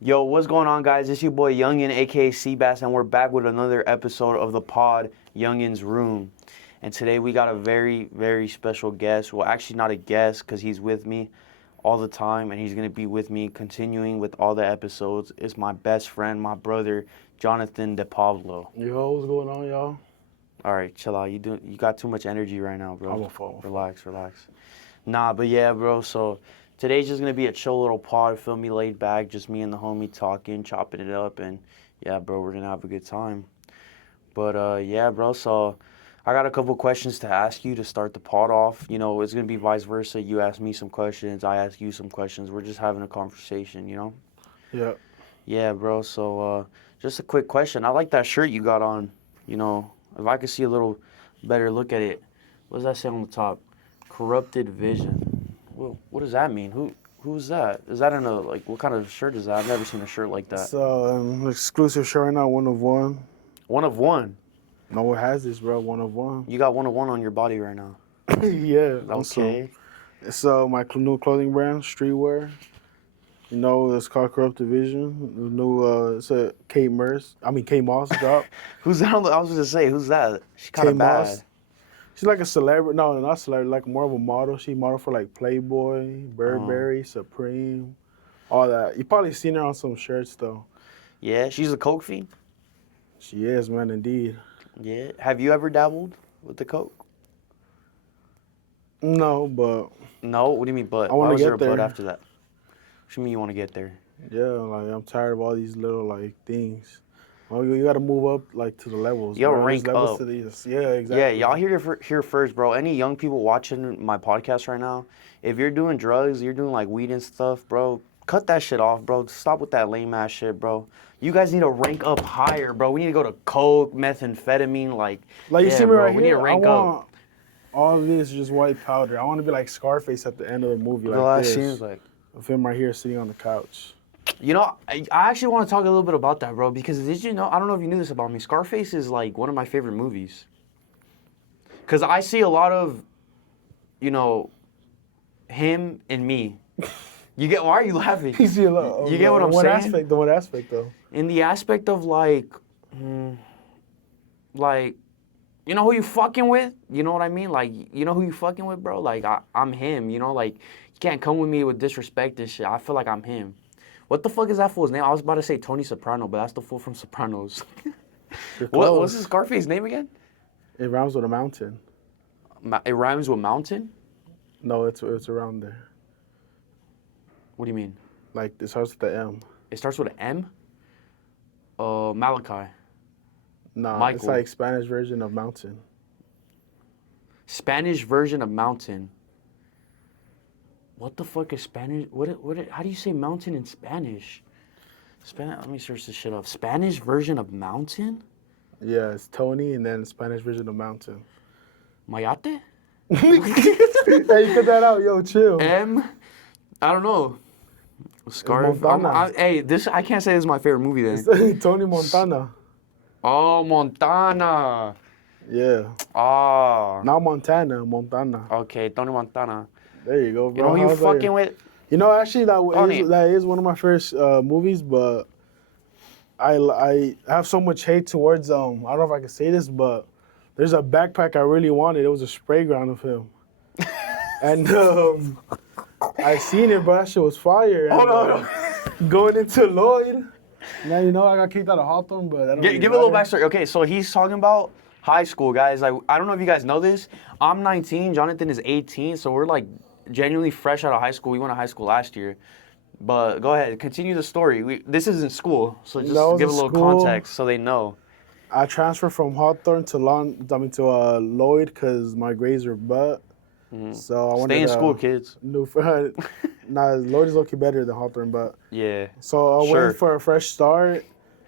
Yo, what's going on, guys? It's your boy Yun9ens, aka Seabass, and we're back with another episode of the pod, Yun9ens Room. And today we got a very, very special guest. Well, actually not a guest, because he's with me all the time, and he's going to be with me continuing with all the episodes. It's my best friend, my brother, Jonathan DePavlo. Yo, what's going on, y'all? All right, chill out. You got too much energy right now, bro. I'm a fall. Relax. Nah, but yeah, bro, so today's just going to be a chill little pod, feel me, laid back, just me and the homie talking, chopping it up, and yeah, bro, we're going to have a good time. But yeah, bro, so I got a couple questions to ask you to start the pod off. You know, it's going to be vice versa. You ask me some questions, I ask you some questions. We're just having a conversation, you know? Yeah. Yeah, bro, so just a quick question. I like that shirt you got on, you know. If I could see a little better look at it, what does that say on the top? Corrupted vision. Well, what does that mean? Who's that? Is that in a, like, what kind of shirt is that? I've never seen a shirt like that. So, an exclusive shirt right now, one of one. One of one. No one has this, bro. One of one. You got one of one on your body right now. Yeah. Okay. So, my new clothing brand, Streetwear. You know, it's called Corrupted Vision. The new, it's a Kate Moss drop. Who's that? I was going to say, who's that? She kind of Kate bad. Moss. She's like a celebrity. No, not celebrity. Like more of a model. She modeled for like Playboy, Burberry, Supreme, all that. You probably seen her on some shirts though. Yeah, she's a coke fiend? She is, man, indeed. Yeah. Have you ever dabbled with the coke? No, but No? What do you mean, but? I wanna Why was get there a but there. after that? What do you mean you want to get there? yeah, like I'm tired of all these little like things. Well, you got to move up like to the levels. You gotta bro. There's rank levels up. To these. Yeah, exactly. Yeah, y'all hear it here first, bro. Any young people watching my podcast right now, if you're doing drugs, you're doing like weed and stuff, bro, cut that shit off, bro. Stop with that lame ass shit, bro. You guys need to rank up higher, bro. We need to go to coke, methamphetamine, like Like you yeah, see me bro, right we need here. to rank I up. want all of this just white powder. I want to be like Scarface at the end of the movie, The like last this. scene's like, Of him right here sitting on the couch. you know, I actually want to talk a little bit about that, bro, because did you know, I don't know if you knew this about me, Scarface is like one of my favorite movies. Because I see a lot of, you know, him and me. You get, why are you laughing? You see a lot. You get what I'm saying? The one aspect though. In the aspect of like, you know who you fucking with? You know what I mean? Like, you know who you fucking with, bro? Like, I'm him, you know? Like, you can't come with me with disrespect and shit. I feel like I'm him. What the fuck is that fool's name? I was about to say Tony Soprano, but that's the fool from Sopranos. What's his Scarface name again? It rhymes with a mountain. It rhymes with mountain? No, it's around there. What do you mean? Like it starts with the M. It starts with an M? Malachi. Nah, Michael. it's like Spanish version of mountain. Spanish version of mountain. What the fuck is Spanish? How do you say mountain in Spanish? Let me search this shit up. Spanish version of mountain? Yeah, it's Tony and then Spanish version of mountain. Mayate? Hey, you cut that out, yo, chill. I don't know. Scarf. Montana. I can't say this is my favorite movie then. It's Tony Montana. Oh, Montana. Yeah. Oh. Not Montana. Okay, Tony Montana. There you go, bro. You know who you How's that? fucking with? You know, actually, Tony. that is one of my first movies, but I have so much hate towards I don't know if I can say this, but there's a backpack I really wanted. It was a spray ground of him, and I seen it, but that shit was fire. Hold and, on. Going into Lloyd. Now you know I got kicked out of Hawthorne, but I don't Give a little backstory. Okay, so he's talking about high school, guys. Like, I don't know if you guys know this. I'm 19, Jonathan is 18, so we're like genuinely fresh out of high school. We went to high school last year. But go ahead, continue the story. This is in school, so just give a little context so they know. I transferred from Hawthorne to Lloyd because my grades were butt. So I wanted Stay in school, kids. New friend. Nah, Lloyd is looking better than Hawthorne, but Yeah. so I Sure. went for a fresh start,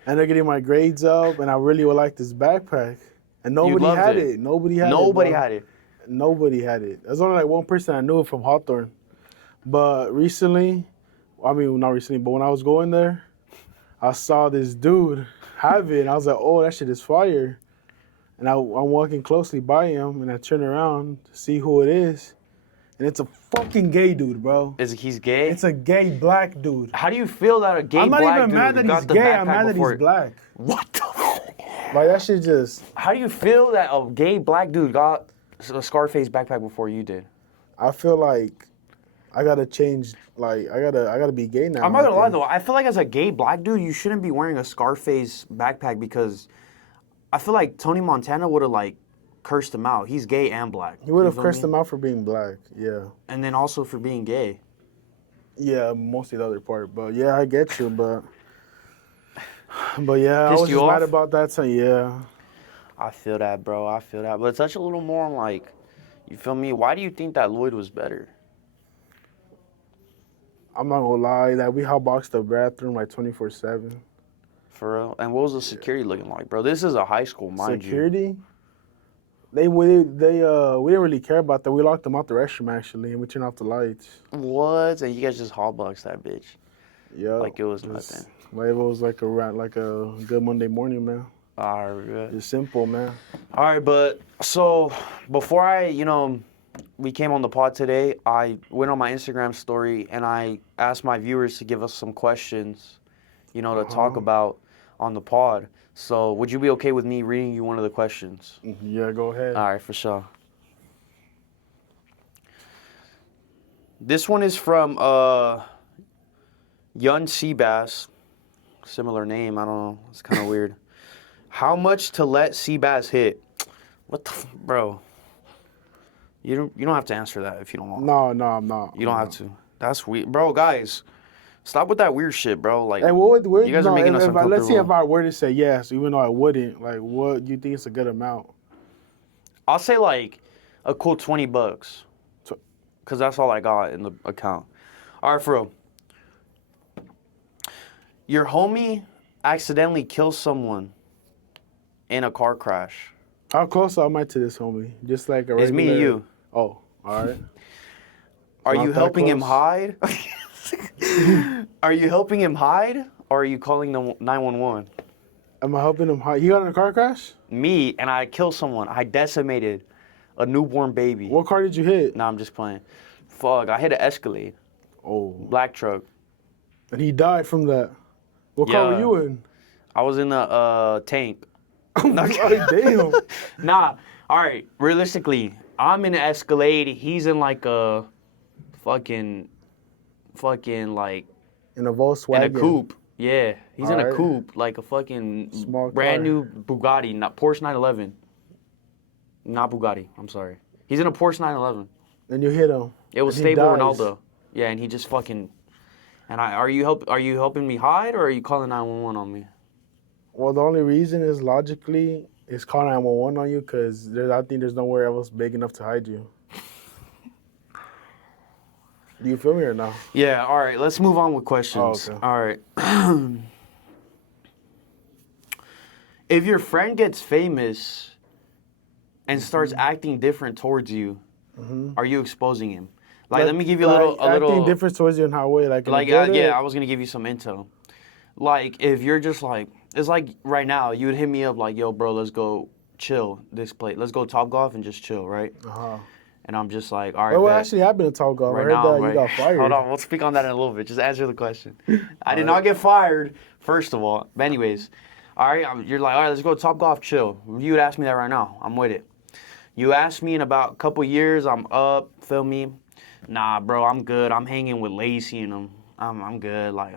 and they're getting my grades up, and I really would like this backpack, and nobody loved had it. it. Nobody had it. Nobody had it. There's only like one person I knew from Hawthorne, but recently, I mean not recently, but when I was going there, I saw this dude have it, and I was like, oh, that shit is fire. And I'm walking closely by him, and I turn around to see who it is. and it's a fucking gay dude, bro. He's gay? It's a gay black dude. How do you feel that a gay I'm not black even dude mad that got he's the gay. backpack I'm mad that before he's black. What the fuck? Like, that shit just... How do you feel that a gay black dude got a Scarface backpack before you did? I feel like I gotta change. Like, I gotta be gay now. I'm not gonna lie though. I feel like as a gay black dude, you shouldn't be wearing a Scarface backpack because I feel like Tony Montana would have like cursed him out. He's gay and black. He would have cursed him out for being black. Yeah. And then also for being gay. Yeah, mostly the other part. But yeah, I get you. But yeah, I Pissed was you just off? mad about that. So yeah. I feel that, bro. I feel that. But touch a little more on like, you feel me? Why do you think that Lloyd was better? I'm not gonna lie, that we hotboxed the bathroom like 24/7. For real? And what was the security looking like, bro? This is a high school, mind you. Security? We didn't really care about that. We locked them out the restroom actually, and we turned off the lights. What? And you guys just hotboxed that bitch? Yeah. Like it was nothing. Like it was like a good Monday morning, man. All right. It's simple, man. All right, but so before we came on the pod today, I went on my Instagram story and I asked my viewers to give us some questions, to talk about on the pod. So would you be okay with me reading you one of the questions? Yeah, go ahead. All right, for sure. This one is from Yun9ens. Similar name, I don't know. It's kind of weird. How much to let Seabass hit? What the bro? You don't have to answer that if you don't want. No, I'm not. You don't have to. That's weird, bro. Guys, stop with that weird shit, bro. Like, hey, you guys are making us uncomfortable. Let's see if I were to say yes, even though I wouldn't. Like, what do you think is a good amount? I'll say like a cool $20, So- cause that's all I got in the account. All right, for real. Your homie accidentally kills someone in a car crash. How close am I to this homie? Just like a regular... It's me and you. Oh, all right. Are Not you that helping him close. hide? Are you helping him hide, or are you calling the 911? Am I helping him hide? He got in a car crash? Me, and I killed someone. I decimated a newborn baby. What car did you hit? Nah, I'm just playing. Fuck, I hit an Escalade. Oh. Black truck. And he died from that. What car were Yeah. you in? I was in a tank. Oh, damn. Nah, all right. Realistically, I'm in an Escalade. He's in like a fucking like In a Volkswagen. in a coupe. Yeah, he's in a Alright. coupe, like a fucking Small brand car. new Bugatti, not Porsche 911. Not Bugatti. I'm sorry. He's in a Porsche 911. And you hit him. It was And he stable dies. Ronaldo. Yeah, and he just fucking. And are you helping me hide, or are you calling 911 on me? Well, the only reason is logically is call 911 on you because I think there's nowhere else big enough to hide you. Do you feel me or no? Yeah. All right. Let's move on with questions. Oh, okay. All right. If your friend gets famous and starts acting different towards you, are you exposing him? Like, let me give you a little. Acting different towards you in how way? Like, in a Like, good yeah, or- I was gonna give you some intel. Like, if you're just like, it's like right now, you would hit me up like, yo, bro, let's go chill this place. Let's go Top Golf and just chill, right? Uh-huh. And I'm just like, all right. Well, bet. actually, I've been a tall golf. Right I heard now, that right. you got fired. Hold on, we'll speak on that in a little bit. Just answer the question. I did not get fired, first of all. But anyways, all right, you're like, all right, let's go Top Golf, chill. You would ask me that right now. I'm with it. You ask me in about a couple years, I'm up, feel me? Nah, bro, I'm good. I'm hanging with Lacey and them. I'm good. Like,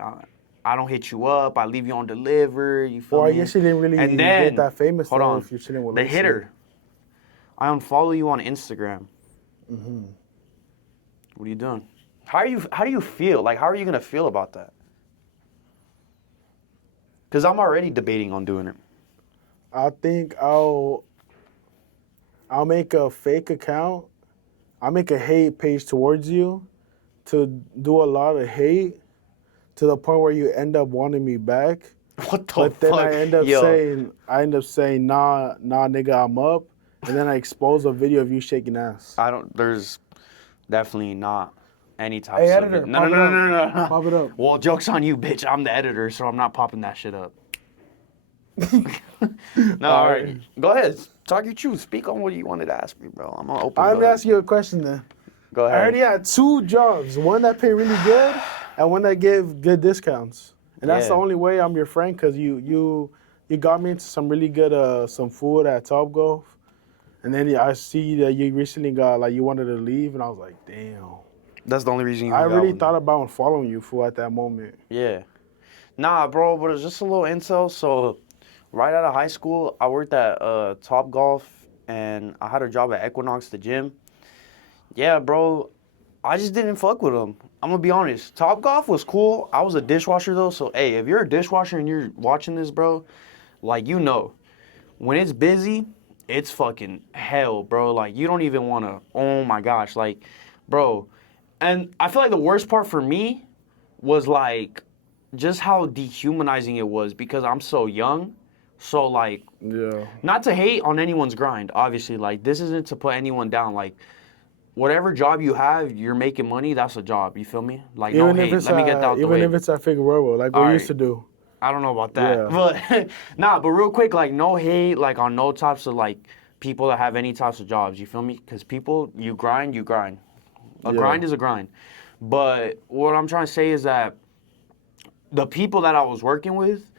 I don't hit you up. I leave you on deliver. You feel Well, me? I guess you didn't really And then, get that famous hold though on. if you're chilling with The Lacey. hitter. I unfollow you on Instagram. Mm-hmm. What are you doing? How do you feel? Like, how are you gonna feel about that? Because I'm already debating on doing it. I think I'll make a fake account. I'll make a hate page towards you to do a lot of hate to the point where you end up wanting me back. What the But then fuck? I end up Yo, saying, nah, nigga, I'm up. And then I expose a video of you shaking ass. there's definitely not any type Hey, of editor, No. pop it up. Pop it up. Well, joke's on you, bitch. I'm the editor, so I'm not popping that shit up. No, all right. Go ahead. Talk your truth. Speak on what you wanted to ask me, bro. I'm gonna open. I'm the- gonna ask you a question then. Go I already ahead. had 2 jobs. One that paid really good, and one that gave good discounts. And that's the Yeah. only way I'm your friend, cause you got me into some really good some food at Top Golf. And then I see that you recently got like you wanted to leave, and I was like, damn. That's the only reason you I hung out really with me. thought about following you for at that moment. Yeah. Nah, bro, but it's just a little intel. So, right out of high school, I worked at Top Golf, and I had a job at Equinox, the gym. Yeah, bro, I just didn't fuck with them. I'm gonna be honest. Top Golf was cool. I was a dishwasher though, so hey, if you're a dishwasher and you're watching this, bro, like you know, when it's busy, it's fucking hell, bro. Like you don't even wanna. Oh my gosh, like, bro. And I feel like the worst part for me was like just how dehumanizing it was because I'm so young. So like, Yeah. not to hate on anyone's grind, obviously. Like this isn't to put anyone down. Like whatever job you have, you're making money. That's a job. You feel me? Like no Even if hate. it's Let me get that out the even way. if it's at Figueroa, like All we used right. to do. I don't know about that, Yeah. but nah. But real quick, like no hate, like on no types of like people that have any types of jobs. You feel me? Because people, you grind, you grind. A Yeah. grind is a grind. But what I'm trying to say is that the people that I was working with,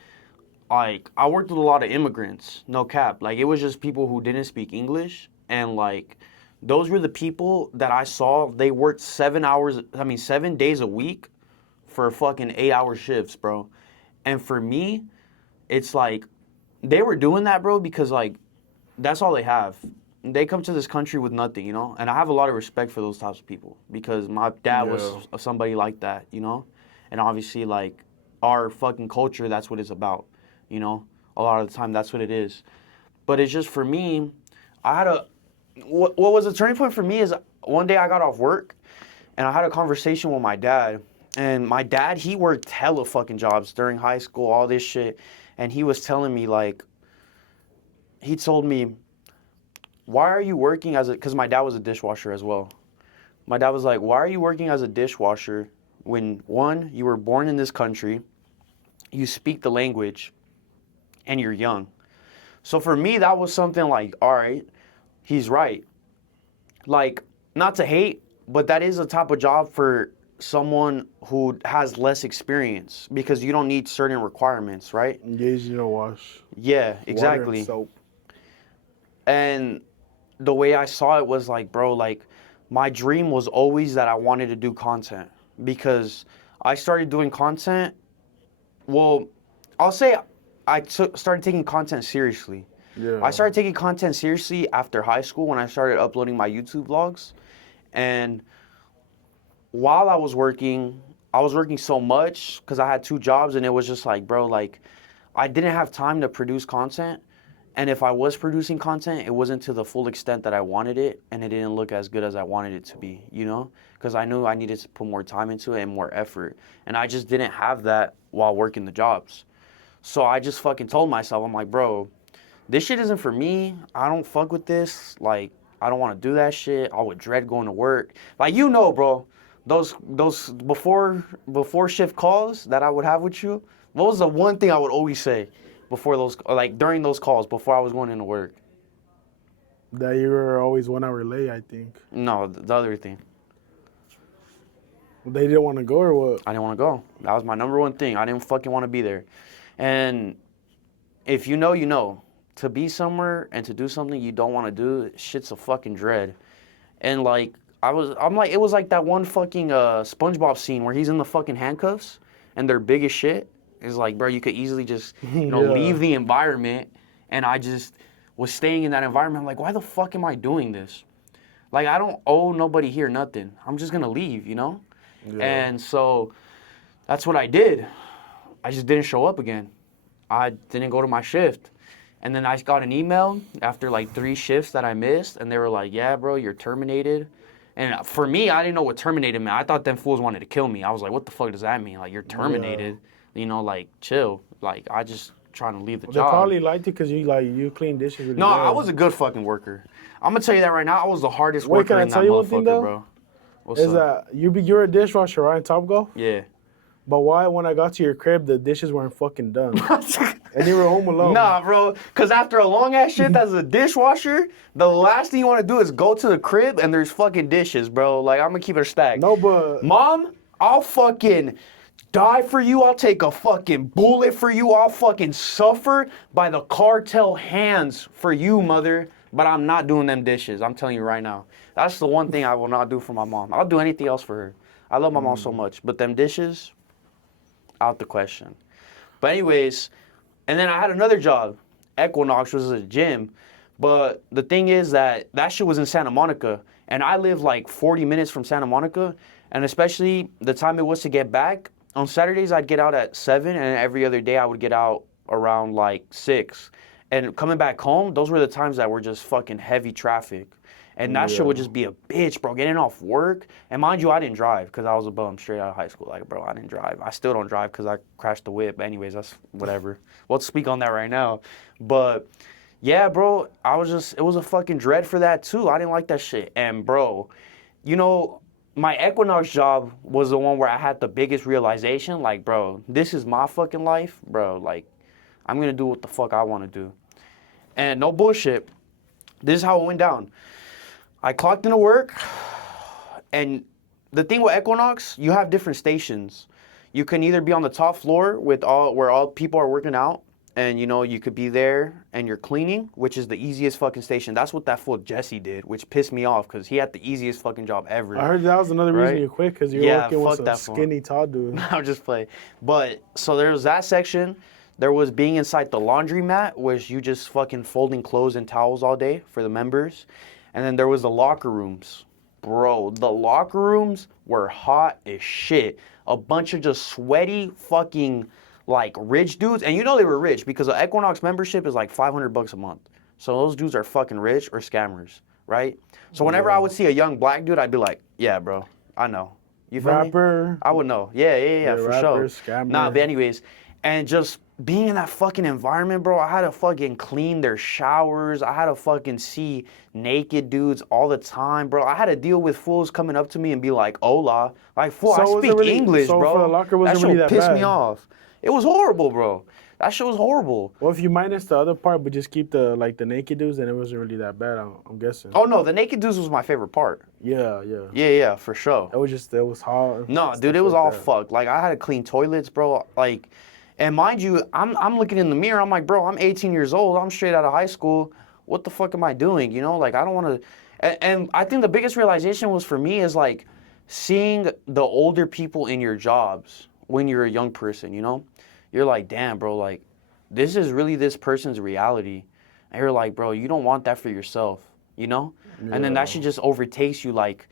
like I worked with a lot of immigrants, no cap. Like it was just people who didn't speak English, and like those were the people that I saw. They worked 7 days a week for fucking 8-hour shifts, bro. And for me, it's like they were doing that, bro, because like that's all they have. They come to this country with nothing, you know? And I have a lot of respect for those types of people because my dad was Yeah. somebody like that, you know? And obviously, like, our fucking culture, that's what it's about, you know? A lot of the time, that's what it is. But it's just for me, I had a. What was a turning point for me is one day I got off work and I had a conversation with my dad. And my dad, he worked hella fucking jobs during high school, all this shit. And he was telling me, like, he told me, why are you working as a, because my dad was a dishwasher as well. My dad was like, why are you working as a dishwasher when, one, you were born in this country, you speak the language, and you're young? So for me, that was something like, all right, he's right. Like, not to hate, but that is a type of job for someone who has less experience because you don't need certain requirements, right? Engaged in a wash. Yeah, Water and exactly. soap. And the way I saw it was like, bro, like my dream was always that I wanted to do content because I started doing content. Well, I'll say started taking content seriously. Yeah. I started taking content seriously after high school when I started uploading my YouTube vlogs. And while I was working so much because I had 2 jobs and it was just like, bro, like I didn't have time to produce content. And if I was producing content, it wasn't to the full extent that I wanted it, and it didn't look as good as I wanted it to be, you know? Because I knew I needed to put more time into it and more effort. And I just didn't have that while working the jobs. So I just fucking told myself, I'm like, bro, this shit isn't for me. I don't fuck with this. Like, I don't want to do that shit. I would dread going to work. Like, you know, bro, those before shift calls that I would have with you, what was the one thing I would always say? Before those, like during those calls, before I was going into work. That you were always 1 hour late, I think. No, the other thing. They didn't want to go or what? I didn't want to go. That was my number one thing. I didn't fucking want to be there. And if you know, you know. To be somewhere and to do something you don't want to do, shit's a fucking dread. And like, it was like that one fucking SpongeBob scene where he's in the fucking handcuffs and they're big as shit. It's like, bro, you could easily just, Yeah. leave the environment. And I just was staying in that environment. I'm like, why the fuck am I doing this? Like, I don't owe nobody here nothing. I'm just going to leave, you know? Yeah. And so that's what I did. I just didn't show up again. I didn't go to my shift. And then I got an email after like 3 shifts that I missed. And they were like, yeah, bro, you're terminated. And for me, I didn't know what terminated meant. I thought them fools wanted to kill me. I was like, what the fuck does that mean? Like, you're terminated. Yeah. You know, like, chill. Like, I just trying to leave the They job. probably liked it because you clean dishes really No, well. I was a good fucking worker. I'm gonna tell you that right now. I was the hardest Wait, can worker I in that tell you one thing, motherfucker, though? bro. What's Is up? that you're a dishwasher, right, in Top Golf? Yeah. But why, when I got to your crib, the dishes weren't fucking done? And you were home alone. Nah, bro. Because after a long ass shift as a dishwasher, the last thing you want to do is go to the crib and there's fucking dishes, bro. Like, I'm going to keep it stacked. No, but Mom, I'll fucking die for you. I'll take a fucking bullet for you. I'll fucking suffer by the cartel hands for you, mother. But I'm not doing them dishes. I'm telling you right now. That's the one thing I will not do for my mom. I'll do anything else for her. I love my mom so much. But them dishes, out the question. But anyways, and then I had another job. Equinox was a gym. But the thing is that shit was in Santa Monica. And I live like 40 minutes from Santa Monica. And especially the time it was to get back, on Saturdays I'd get out at 7, and every other day I would get out around like 6. And coming back home, those were the times that were just fucking heavy traffic. And that shit would just be a bitch, bro. Getting off work. And mind you, I didn't drive because I was a bum straight out of high school. Like, bro, I didn't drive. I still don't drive because I crashed the whip. But anyways, that's whatever. We'll speak on that right now. But yeah, bro, it was a fucking dread for that too. I didn't like that shit. And bro, you know, my Equinox job was the one where I had the biggest realization. Like, bro, this is my fucking life, bro. Like, I'm going to do what the fuck I want to do. And no bullshit, this is how it went down. I clocked into work, and the thing with Equinox, you have different stations. You can either be on the top floor where all people are working out, and you know you could be there and you're cleaning, which is the easiest fucking station. That's what that fool Jesse did, which pissed me off because he had the easiest fucking job ever. I heard that was another reason you quit, because you were working with some skinny tall dude. I'll just play. But so there was that section. There was being inside the laundromat, which you just fucking folding clothes and towels all day for the members. And then there was the locker rooms. Bro, the locker rooms were hot as shit. A bunch of just sweaty fucking like rich dudes. And you know they were rich because an Equinox membership is like $500 a month. So those dudes are fucking rich or scammers, right? So whenever I would see a young black dude, I'd be like, yeah, bro, I know. You feel rapper, me? I would know. Yeah, for rapper, sure. Scammer. Nah, but anyways, and just being in that fucking environment, bro, I had to fucking clean their showers. I had to fucking see naked dudes all the time, bro. I had to deal with fools coming up to me and be like, hola. Like, fool, I speak English, bro. For the locker, that shit really pissed me off. It was horrible, bro. That shit was horrible. Well, if you minus the other part, but just keep the naked dudes, then it wasn't really that bad, I'm guessing. Oh, no, the naked dudes was my favorite part. Yeah, for sure. It was hot. No, dude, it was all fucked. Like, I had to clean toilets, bro. Like, and mind you, I'm looking in the mirror. I'm like, bro, I'm 18 years old. I'm straight out of high school. What the fuck am I doing? You know, like, I don't want to. And I think the biggest realization was for me is like seeing the older people in your jobs when you're a young person, you know? You're like, damn, bro, like, this is really this person's reality. And you're like, bro, you don't want that for yourself, you know? Yeah. And then that shit just overtakes you like,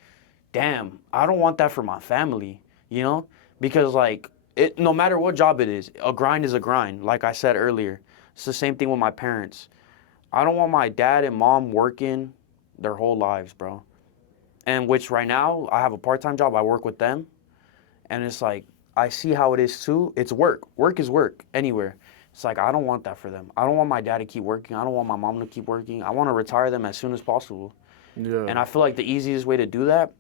damn, I don't want that for my family, you know? Because, like, no matter what job it is, a grind is a grind, like I said earlier. It's the same thing with my parents. I don't want my dad and mom working their whole lives, bro. And which right now, I have a part-time job. I work with them. And it's like, I see how it is too. It's work. Work is work anywhere. It's like, I don't want that for them. I don't want my dad to keep working. I don't want my mom to keep working. I want to retire them as soon as possible. Yeah. And I feel like the easiest way to do that,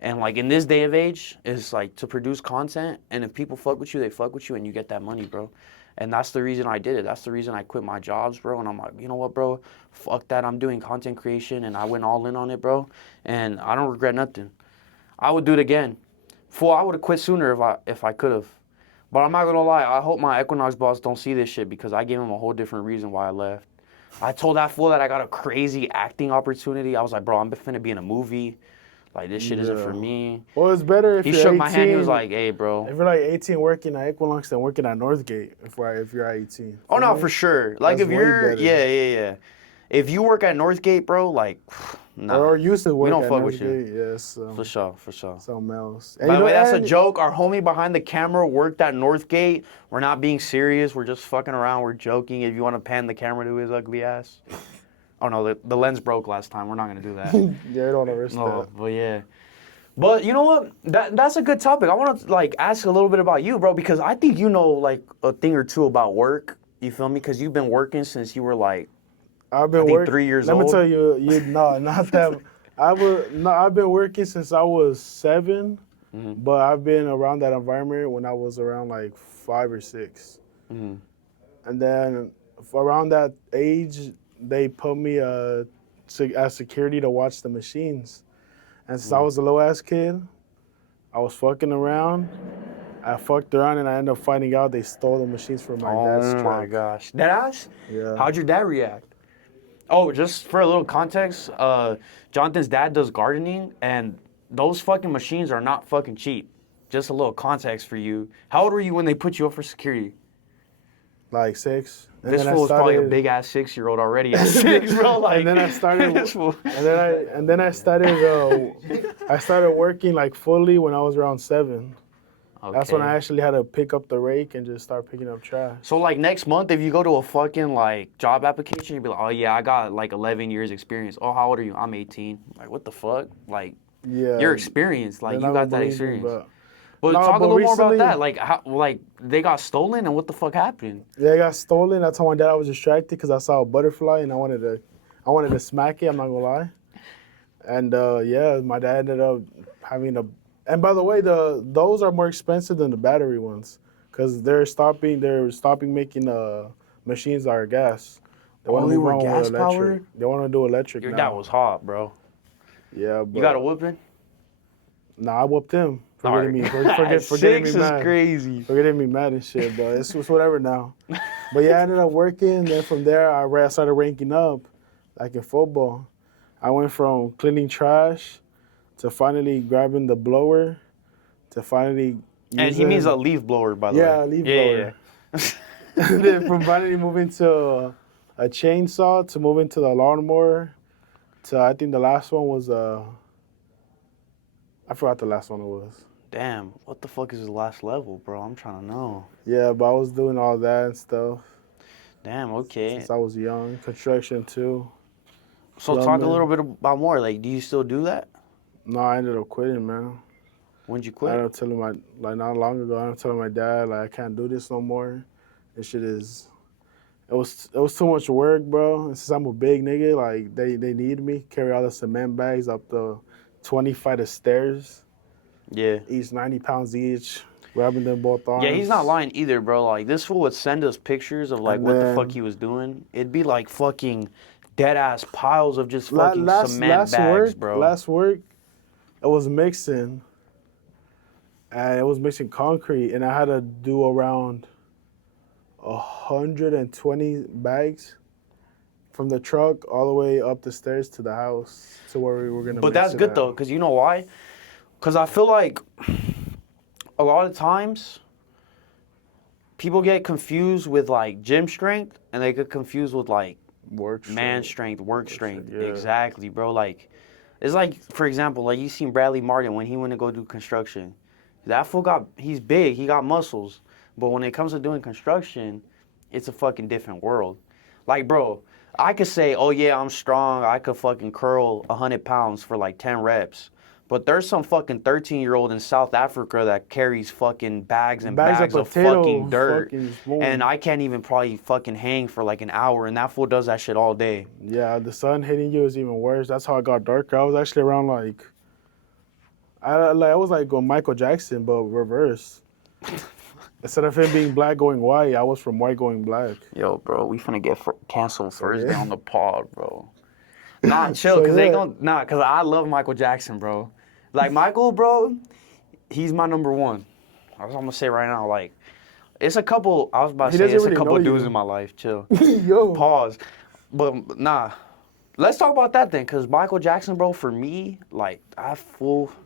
and like in this day of age, is like to produce content. And if people fuck with you, they fuck with you and you get that money, bro. And that's the reason I did it. That's the reason I quit my jobs, bro. And I'm like, you know what, bro? Fuck that. I'm doing content creation and I went all in on it, bro. And I don't regret nothing. I would do it again. Fool, I would have quit sooner if I could have. But I'm not going to lie. I hope my Equinox boss don't see this shit because I gave him a whole different reason why I left. I told that fool that I got a crazy acting opportunity. I was like, bro, I'm finna be in a movie. Like, this shit isn't for me. Well, it's better if he you're shook 18, my hand. He was like, hey, bro. If you're like 18 working at Equinox than working at Northgate, if you're 18. Oh, no, for sure. Like, if you're, yeah. If you work at Northgate, bro, like, nah. Or used to work we don't at fuck Northgate, with you. yes. For sure. Something else. By the way, that's a joke. Our homie behind the camera worked at Northgate. We're not being serious. We're just fucking around. We're joking. If you want to pan the camera to his ugly ass. Oh, no, the lens broke last time. We're not going to do that. Yeah, I don't want to risk that. But yeah. But you know what? That's a good topic. I want to, like, ask a little bit about you, bro, because I think you know, like, a thing or two about work. You feel me? Because you've been working since you were, like, I've been working 3 years old. Let me tell you, no, not that. I've been working since I was 7. Mhm. But I've been around that environment when I was around like 5 or 6. Mhm. And then around that age, they put me as security to watch the machines. And since I Mhm. was a low ass kid, I was fucking around. I fucked around and I ended up finding out they stole the machines from my dad's Oh my truck. gosh. Deadass? Yeah. How'd your dad react? Oh, just for a little context, Jonathan's dad does gardening, and those fucking machines are not fucking cheap. Just a little context for you. How old were you when they put you up for security? Like 6. And This then I fool is probably a started big ass 6-year-old already at 6, bro. Like, and then I started this fool. I started working like fully when I was around 7. That's when I Okay. actually had to pick up the rake and just start picking up trash. So like next month, if you go to a fucking like job application, you'd be like, oh yeah, I got like 11 years experience. Oh, how old are you? I'm 18. Like, what the fuck? Like, Yeah, you're experienced. they're Like, not you gonna got that believe me, experience. but But no, talk a but little more about recently that. Like, how, like they got stolen and what the fuck happened? they got stolen. I told my dad I was distracted because I saw a butterfly and I wanted to smack it. I'm not gonna lie. And yeah, my dad ended up having a. And by the way, those are more expensive than the battery ones because they're stopping making machines that are gas. They want Oh, to they move were on with gas electric. powered? They want to do electric Your dad now. was hot, bro. Yeah, You got a but whooping? nah, I whooped him for All getting right. me for getting me 6 is mad. crazy. For getting me mad and shit, but it's whatever now. But yeah, I ended up working. Then from there, I started ranking up, like in football. I went from cleaning trash to finally grabbing the blower to finally And he means a using leaf blower, by the way. leaf Yeah, blower. yeah, And then from finally moving to a chainsaw to moving to the lawnmower to I think the last one was I forgot the last one it was. Damn, what the fuck is his last level, bro? I'm trying to know. Yeah, but I was doing all that and stuff Damn, okay. since I was young. Construction too. So talk a little Plumbing. bit about more. Like, do you still do that? No, I ended up quitting, man. When'd you I quit? ended up telling not long ago, I ended up telling my dad, like, I can't do this no more. This shit it was too much work, bro. And since I'm a big nigga, like, they need me. Carry all the cement bags up the 20 flight of stairs, Yeah. each 90 pounds each, grabbing them both Yeah, arms. he's not lying either, bro. Like, this fool would send us pictures of, like, And what the fuck then he was doing. It'd be, like, fucking dead-ass piles of just la- fucking last cement last bags, work, bro. last work, it was mixing, and it was mixing concrete, and I had to do around 120 bags from the truck all the way up the stairs to the house to where we were gonna But mix that's it good, at. though, because you know why? Because I feel like a lot of times people get confused with, like, gym strength, and they get confused with, like, Work man strength. strength, work strength. yeah. Exactly, bro. Like, it's like, for example, like you seen Bradley Martin when he went to go do construction. That fool he's big, he got muscles. But when it comes to doing construction, it's a fucking different world. Like, bro, I could say, oh yeah, I'm strong. I could fucking curl 100 pounds for like 10 reps. But there's some fucking 13-year-old in South Africa that carries fucking bags and bags of fucking dirt. And I can't even probably fucking hang for like an hour. And that fool does that shit all day. Yeah, the sun hitting you is even worse. That's how it got darker. I was actually around like I was like going Michael Jackson, but reverse. Instead of him being black going white, I was from white going black. Yo, bro, we finna get canceled first day yeah. on the pod, bro. Nah, chill, So, cause they yeah. gon' nah, cause I love Michael Jackson, bro. Like Michael, bro, he's my number one. That's what I'm gonna say right now. Like, it's a couple. I was about to He say doesn't it's a really couple know dudes you. in my life. Chill. Yo. Pause. But nah, let's talk about that then, cause Michael Jackson, bro, for me, like I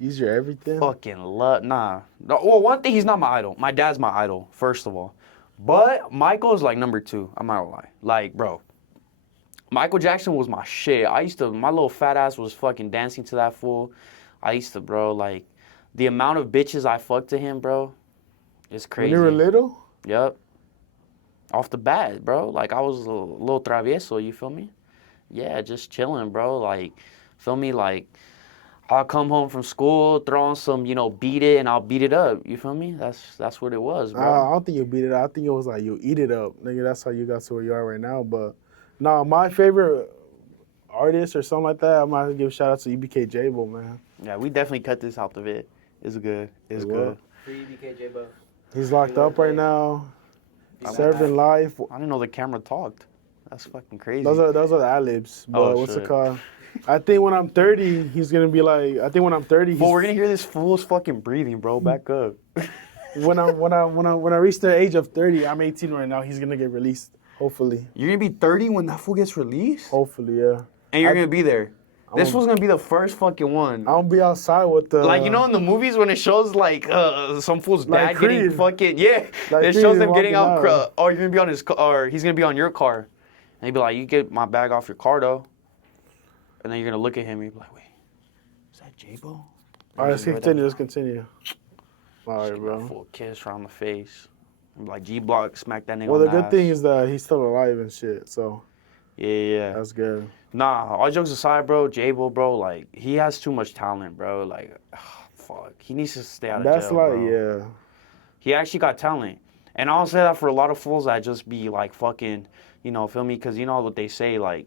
He's your everything. fucking love. Nah. No, well, one thing, he's not my idol. My dad's my idol, first of all. But Michael's like number 2. I'm not gonna lie. Like, bro, Michael Jackson was my shit. My little fat ass was fucking dancing to that fool. I used to, bro, like, the amount of bitches I fucked to him, bro, is When crazy. you were little? Yep. Off the bat, bro. Like, I was a little travieso, you feel me? Yeah, just chilling, bro. Like, feel me? Like, I'll come home from school, throw on some, beat it, and I'll beat it up. You feel me? That's what it was, I bro. don't think you beat it. I think it was like you eat it up, nigga. That's how you got to where you are right now. But no, my favorite artist or something like that, I might give a shout out to EBK Jable, man. Yeah, we definitely cut this out the vid. It's good. It's What? good. Free BKJ, He's locked up right now. He's Served in life. I didn't know the camera talked. That's fucking crazy. Those are the ad-libs. But Oh, what's it shit. called? I think when I'm 30, he's gonna be like. I think when I'm 30, Well, we're gonna hear this fool's fucking breathing, bro. Back up. when I reach the age of 30, I'm 18 right now. He's gonna get released. Hopefully. You're gonna be 30 when that fool gets released, Hopefully, yeah. and you're I- gonna be there. This I'm- fool's gonna be the first fucking one. I'm gonna be outside with the. Like, you know, in the movies when it shows like some fool's Like dad getting Creed. fucking it Like shows Creed him getting out, walking out. or you're gonna be on his car, or he's gonna be on your car, and he'd be like, "You get my bag off your car, though," and then you're gonna look at him, and you're like, "Wait, is that J-Bo?" All right, let's continue. Let's continue. All right, bro. Full kiss around the face. I'm like G-Block, smack that nigga. Well, on the good ass. thing is that he's still alive and shit. So yeah. that's good. Nah, all jokes aside, bro, J-Bo, bro, like, he has too much talent, bro. Like, fuck. He needs to stay out of That's jail, like, bro. yeah. He actually got talent. And I'll say that for a lot of fools that just be, like, fucking, you know, feel me? Because you know what they say, like,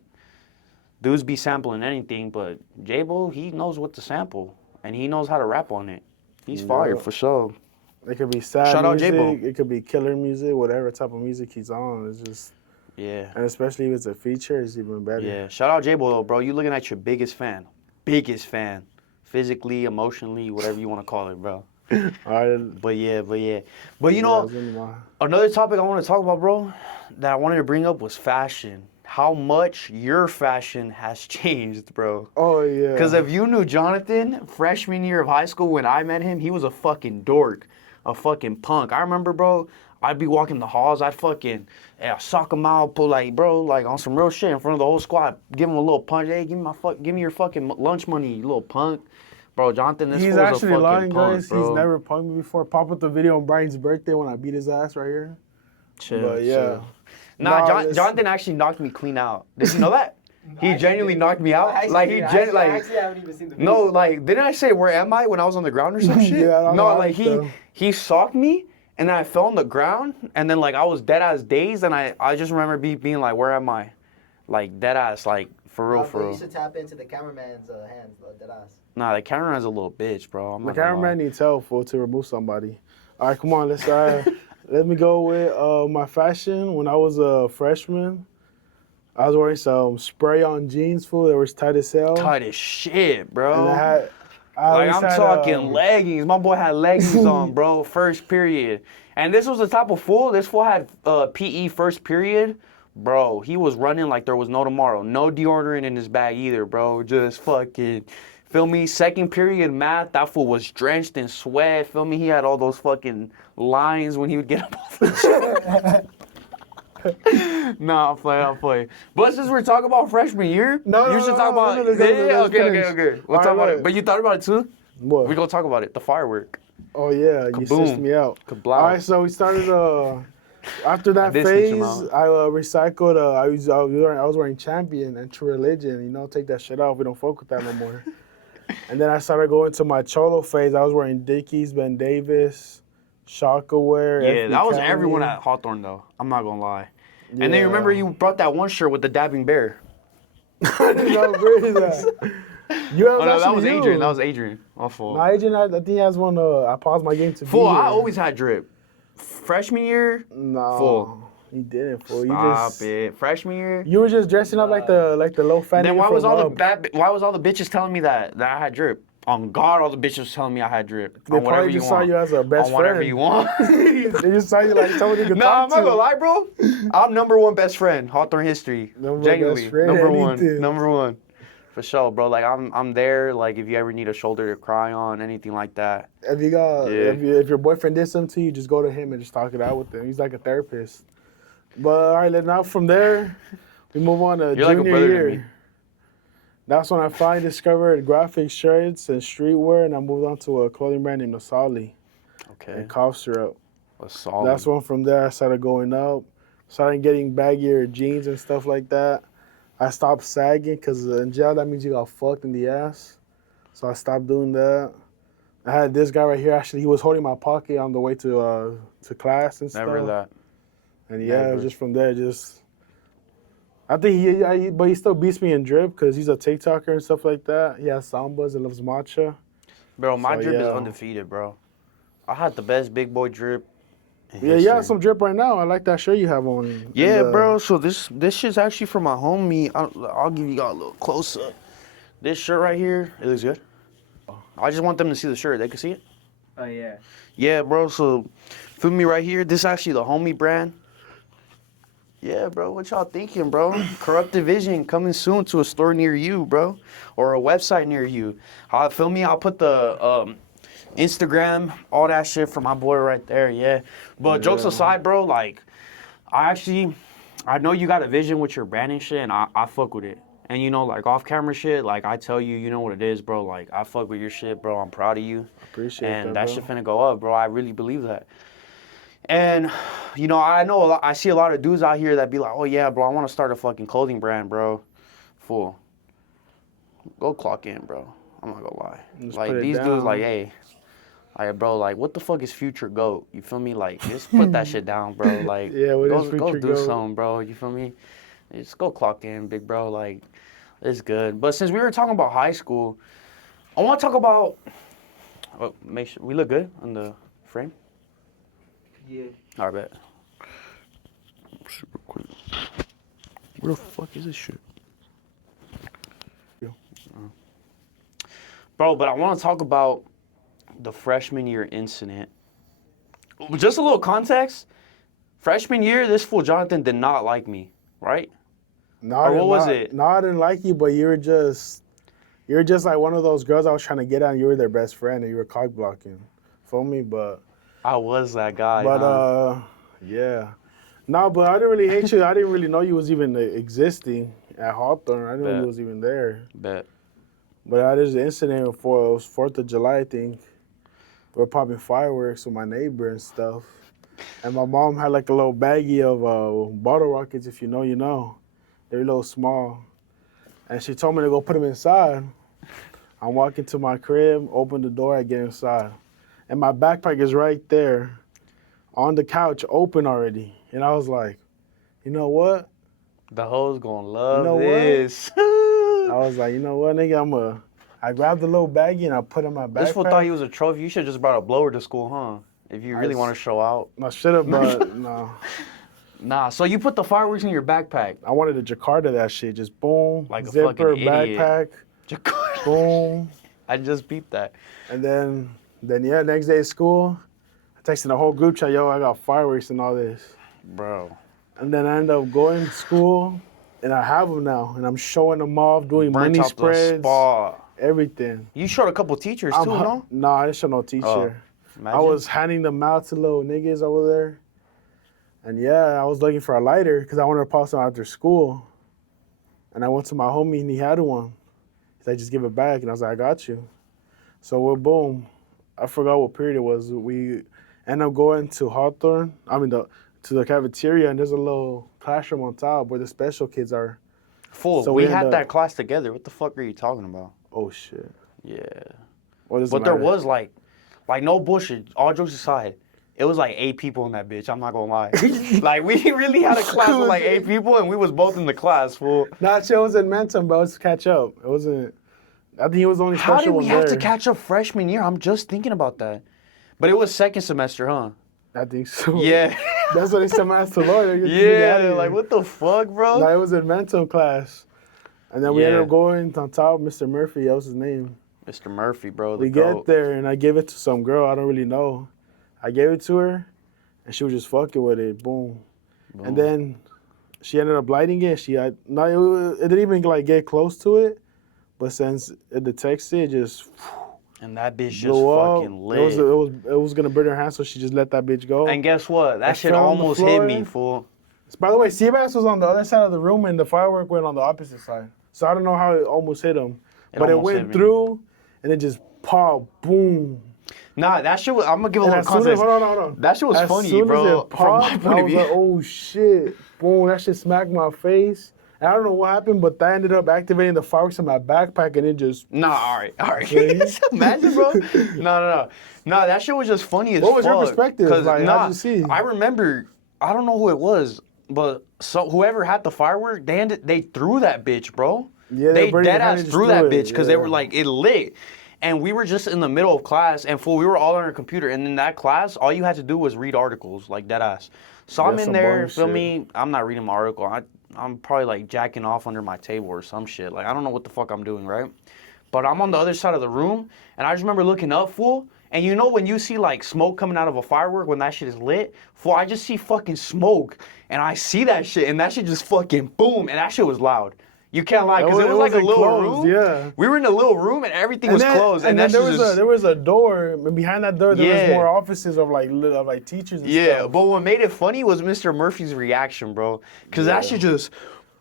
dudes be sampling anything, but J-Bo, he knows what to sample. And he knows how to rap on it. He's fire, Yeah. for sure. It could be sad Shout out music. J-Bo. It could be killer music. Whatever type of music he's on, it's just. Yeah. And especially if it's a feature, it's even better. Yeah. Shout out J-Bo, though, bro. You looking at your biggest fan. Biggest fan. Physically, emotionally, whatever you want to call it, bro. All right. But yeah. But you know, another topic I want to talk about, bro, that I wanted to bring up was fashion. How much your fashion has changed, bro. Oh yeah. Because if you knew Jonathan, freshman year of high school when I met him, he was a fucking dork, a fucking punk. I remember, bro, I'd be walking the halls, I'd fucking sock him out, pull like, bro, like on some real shit in front of the whole squad, give him a little punch. Hey, give me your fucking lunch money, you little punk. Bro, Jonathan, this he's fool's a actually fucking lying, punk, guys. bro. He's never punked me before. Pop up the video on Brian's birthday when I beat his ass right here. Chill, But yeah. chill. Nah, Nah, Jonathan actually knocked me clean out. Did you know that? He genuinely knocked me out. Like he I like actually haven't even seen the video. no, like didn't I say where am I when I was on the ground or some shit? Yeah, I don't no, know like how he socked me and then I fell on the ground and then like I was dead ass dazed and I just remember being like where am I? Like dead ass like for real for You real. should tap into the cameraman's hands, though, dead ass. Nah, the cameraman's a little bitch, bro. I'm The not gonna cameraman lie. needs help to remove somebody. All right, come on, let's let me go with my fashion. When I was a freshman, I was wearing some spray-on jeans, fool. That was tight as hell. Tight as shit, bro. And I Like always I'm had, talking leggings. My boy had leggings on, bro. First period, and this was the type of fool. This fool had PE first period, bro. He was running like there was no tomorrow. No deodorant in his bag either, bro. Just fucking, feel me? Second period math. That fool was drenched in sweat. Feel me? He had all those fucking lines when he would get up off the chair. Nah, I'm playing. But since we're talking about freshman year, No, you no, should no, talk no, about no, no, it. no, Yeah, no, okay. We'll All talk right, about it. look. But you thought about it too? What? We're gonna talk about it. The firework. Oh yeah, you Kaboom. assist me out. Kablow. All right, so we started. After that did switch him phase, out. I recycled. I was wearing Champion and True Religion. You know, take that shit off. We don't fuck with that no more. And then I started going to my Cholo phase. I was wearing Dickies, Ben Davis, Shockaware. Yeah, FB that was County. everyone at Hawthorne though. I'm not gonna lie. And then Yeah. you remember you brought that one shirt with the dabbing bear. I didn't know really that. You Oh no, that was actually Adrian. you. That was Adrian. My fault. No, Adrian, I think he has one. I paused my game to Fool, be here. I always had drip. Freshman year, No, Full. he didn't. Fool. You stop just it. Freshman year. you were just dressing up like the low fat. Then nigga why was from all the Up. why was all the bitches telling me that I had drip? On God, all the bitches was telling me I had drip. They On whatever probably you just saw want. you as a best On whatever friend. you want. They just saw you like someone you could Nah, I'm talk not gonna to. lie, bro. I'm number one best friend, Hawthorne history. Number one Genuinely, best friend, number one, anything. number one, for sure, bro. Like I'm there. Like if you ever need a shoulder to cry on, anything like that. If you got, Yeah. if your boyfriend did something to you, just go to him and just talk it out with him. He's like a therapist. But all right, now from there, we move on to You're like a junior brother to year. me. That's when I finally discovered graphic shirts and streetwear, and I moved on to a clothing brand named Nasali Okay, and cough syrup. a solid. That's when from there I started going up, started getting baggier jeans and stuff like that. I stopped sagging because in jail that means you got fucked in the ass. So I stopped doing that. I had this guy right here. Actually, he was holding my pocket on the way to class and stuff. Never that. And yeah, it Never. was just from there, just. I think but he still beats me in drip because he's a TikToker and stuff like that. He has sambas and loves matcha. Bro, my So, drip is yeah. undefeated, bro. I had the best big boy drip in Yeah, you history. have some drip right now. I like that shirt you have on. Yeah, And, bro. So this shit's actually from my homie. I'll give you guys a little close up. This shirt right here, it looks good. I just want them to see the shirt. They can see it. Oh yeah. Yeah, bro. So, feel me right here. This is actually the homie brand. Yeah, bro. What y'all thinking, bro? Corrupted Vision coming soon to a store near you, bro, or a website near you. Feel me? I'll put the Instagram, all that shit for my boy right there. Yeah. But jokes Yeah. aside, bro. Like, I know you got a vision with your brand and shit, and I fuck with it. And you know, like off camera shit, like I tell you, you know what it is, bro. Like I fuck with your shit, bro. I'm proud of you. Appreciate And that, that bro. shit finna go up, bro. I really believe that. And you know, I know I see a lot of dudes out here that be like, oh yeah, bro, I want to start a fucking clothing brand, bro. Fool. Go clock in, bro. I'm not gonna lie. Just Like put it these dudes, like, down. hey, like, bro, like, what the fuck is future GOAT? You feel me? Like, just put that shit down, bro. Like, Yeah, what is go future do GOAT? something, bro. You feel me? Just go clock in, big bro. Like, it's good. But since we were talking about high school, I want to talk about. Oh, make sure we look good on the frame. Yeah. All right, bet. Super quick. Where the fuck is this shit? Yeah. Bro, but I want to talk about the freshman year incident. Just a little context. Freshman year, this fool Jonathan did not like me, right? No, Or what was it? No, I didn't like you, but you were just like one of those girls I was trying to get on. You were their best friend, and you were cock blocking. Feel me? But I was that guy. yeah. No, but I didn't really hate you. I didn't really know you was even existing at Hawthorne. I didn't know Bet. you was even there. Bet. But there's an incident for it was 4th of July, I think. We were popping fireworks with my neighbor and stuff. And my mom had like a little baggie of bottle rockets, if you know, you know. They're a little small. And she told me to go put them inside. I walk into my crib, open the door, I get inside. And my backpack is right there on the couch, open already. And I was like, you know what? The hoes gonna love know what? this. I was like, you know what, nigga, I grabbed the little baggie and I put it in my backpack. This fool thought he was a trophy. You should have just brought a blower to school, huh? If you really I want to show out. I should have, but no. Nah, so you put the fireworks in your backpack. I wanted a Jakarta that shit. Just boom, Like a zipper, fucking idiot. backpack, boom. I just peeped that. And then yeah, next day at school, I texted the whole group chat, yo, I got fireworks and all this. Bro. And then I end up going to school, and I have them now, and I'm showing them off, doing Burnt money out the spreads, spot. everything. You showed a couple teachers too, no? No, I didn't show no teacher. Oh, I imagine. was handing them out to little niggas over there. And yeah, I was looking for a lighter because I wanted to pop some after school. And I went to my homie and he had one. He's like, just give it back. And I was like, I got you. So we're boom. I forgot what period it was. We ended up going to Hawthorne. To the cafeteria, and there's a little classroom on top where the special kids are. Fool, So we we had end that up- class together. What the fuck are you talking about? Oh shit. Yeah. What does it But there matter? was like no bullshit. All jokes aside, it was like 8 people in that bitch. I'm not gonna lie. Like we really had a class with like 8 people, and we was both in the class, fool. That shit wasn't momentum, bro. It's catch up. It wasn't. I think he was the only How special did we one have there. to catch up freshman year? I'm just thinking about that. But it was second semester, huh? I think so. Yeah. That's what they said, master lawyer. Get the nigga outta Yeah. here. Like what the fuck, bro? No, it was in mental class. And then we ended Yeah. up going on top, Mr. Murphy, that was his name. Mr. Murphy, bro. The We GOAT. get there and I gave it to some girl, I don't really know. I gave it to her and she was just fucking with it, boom. Boom. And then she ended up lighting it. It didn't even like get close to it, but since it detected it, just And that bitch just blew up. fucking lit. It was gonna burn her hand, so she just let that bitch go. And guess what? That I shit fell on the almost hit floor. me, fool. By the way, Seabass was on the other side of the room and the firework went on the opposite side. So I don't know how it almost hit him. But it almost hit went me. through and it just popped, boom. Nah, that shit was, I'm gonna give a And little as soon as, context. hold on. That shit was As funny, soon bro. as it From my popped, point I of was view. like, oh shit. Boom, that shit smacked my face. And I don't know what happened, but that ended up activating the fireworks in my backpack and it just... Nah, all right. See? Imagine, bro. No. Nah, that shit was just funny as fuck. What was your perspective? 'Cause, Like, how'd you see? I remember, I don't know who it was, but whoever had the firework, they threw that bitch, bro. Yeah, they burning dead behind ass it, just threw that threw it, bitch because they were yeah. like, it lit. and we were just in the middle of class, and fool, we were all on our computer, and in that class, all you had to do was read articles, like dead ass. So I'm That's in some there, boring feel shit. me? I'm not reading my article. I'm probably like jacking off under my table or some shit. Like I don't know what the fuck I'm doing, right? But I'm on the other side of the room, and I just remember looking up, fool. And you know when you see like smoke coming out of a firework when that shit is lit, fool, I just see fucking smoke, and I see that shit, and that shit just fucking boom, and that shit was loud. You can't lie, because it was like a wasn't little closed, room. yeah. We were in a little room, and everything was closed, and then that there shit was just... there was a door, and behind that door there was Yeah. more offices of like teachers and Yeah, stuff. but what made it funny was Mr. Murphy's reaction, bro. Because that Yeah. shit just,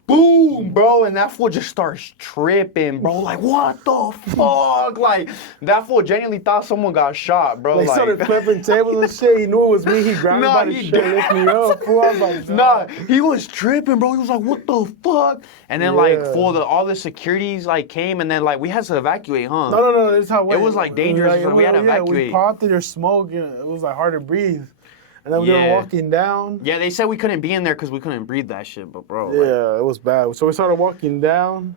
boom, bro. And that fool just starts tripping, bro. Like, what the fuck? Like, that fool genuinely thought someone got shot, bro. They started flipping tables and shit. He knew it was me. He grabbed me Nah, by the he shirt, lift me up. Fool, I was like, Nah, he was tripping, bro. He was like, what the fuck? And then, like, Yeah. all the securities, like, came, and then, like, we had to evacuate, huh? No, that's how it went. was, like, dangerous, so we had to We evacuate. popped it or smoke, and it was like hard to breathe. And then we were Yeah. walking down. Yeah, they said we couldn't be in there because we couldn't breathe that shit, but, bro, like, Yeah, it was bad. So we started walking down,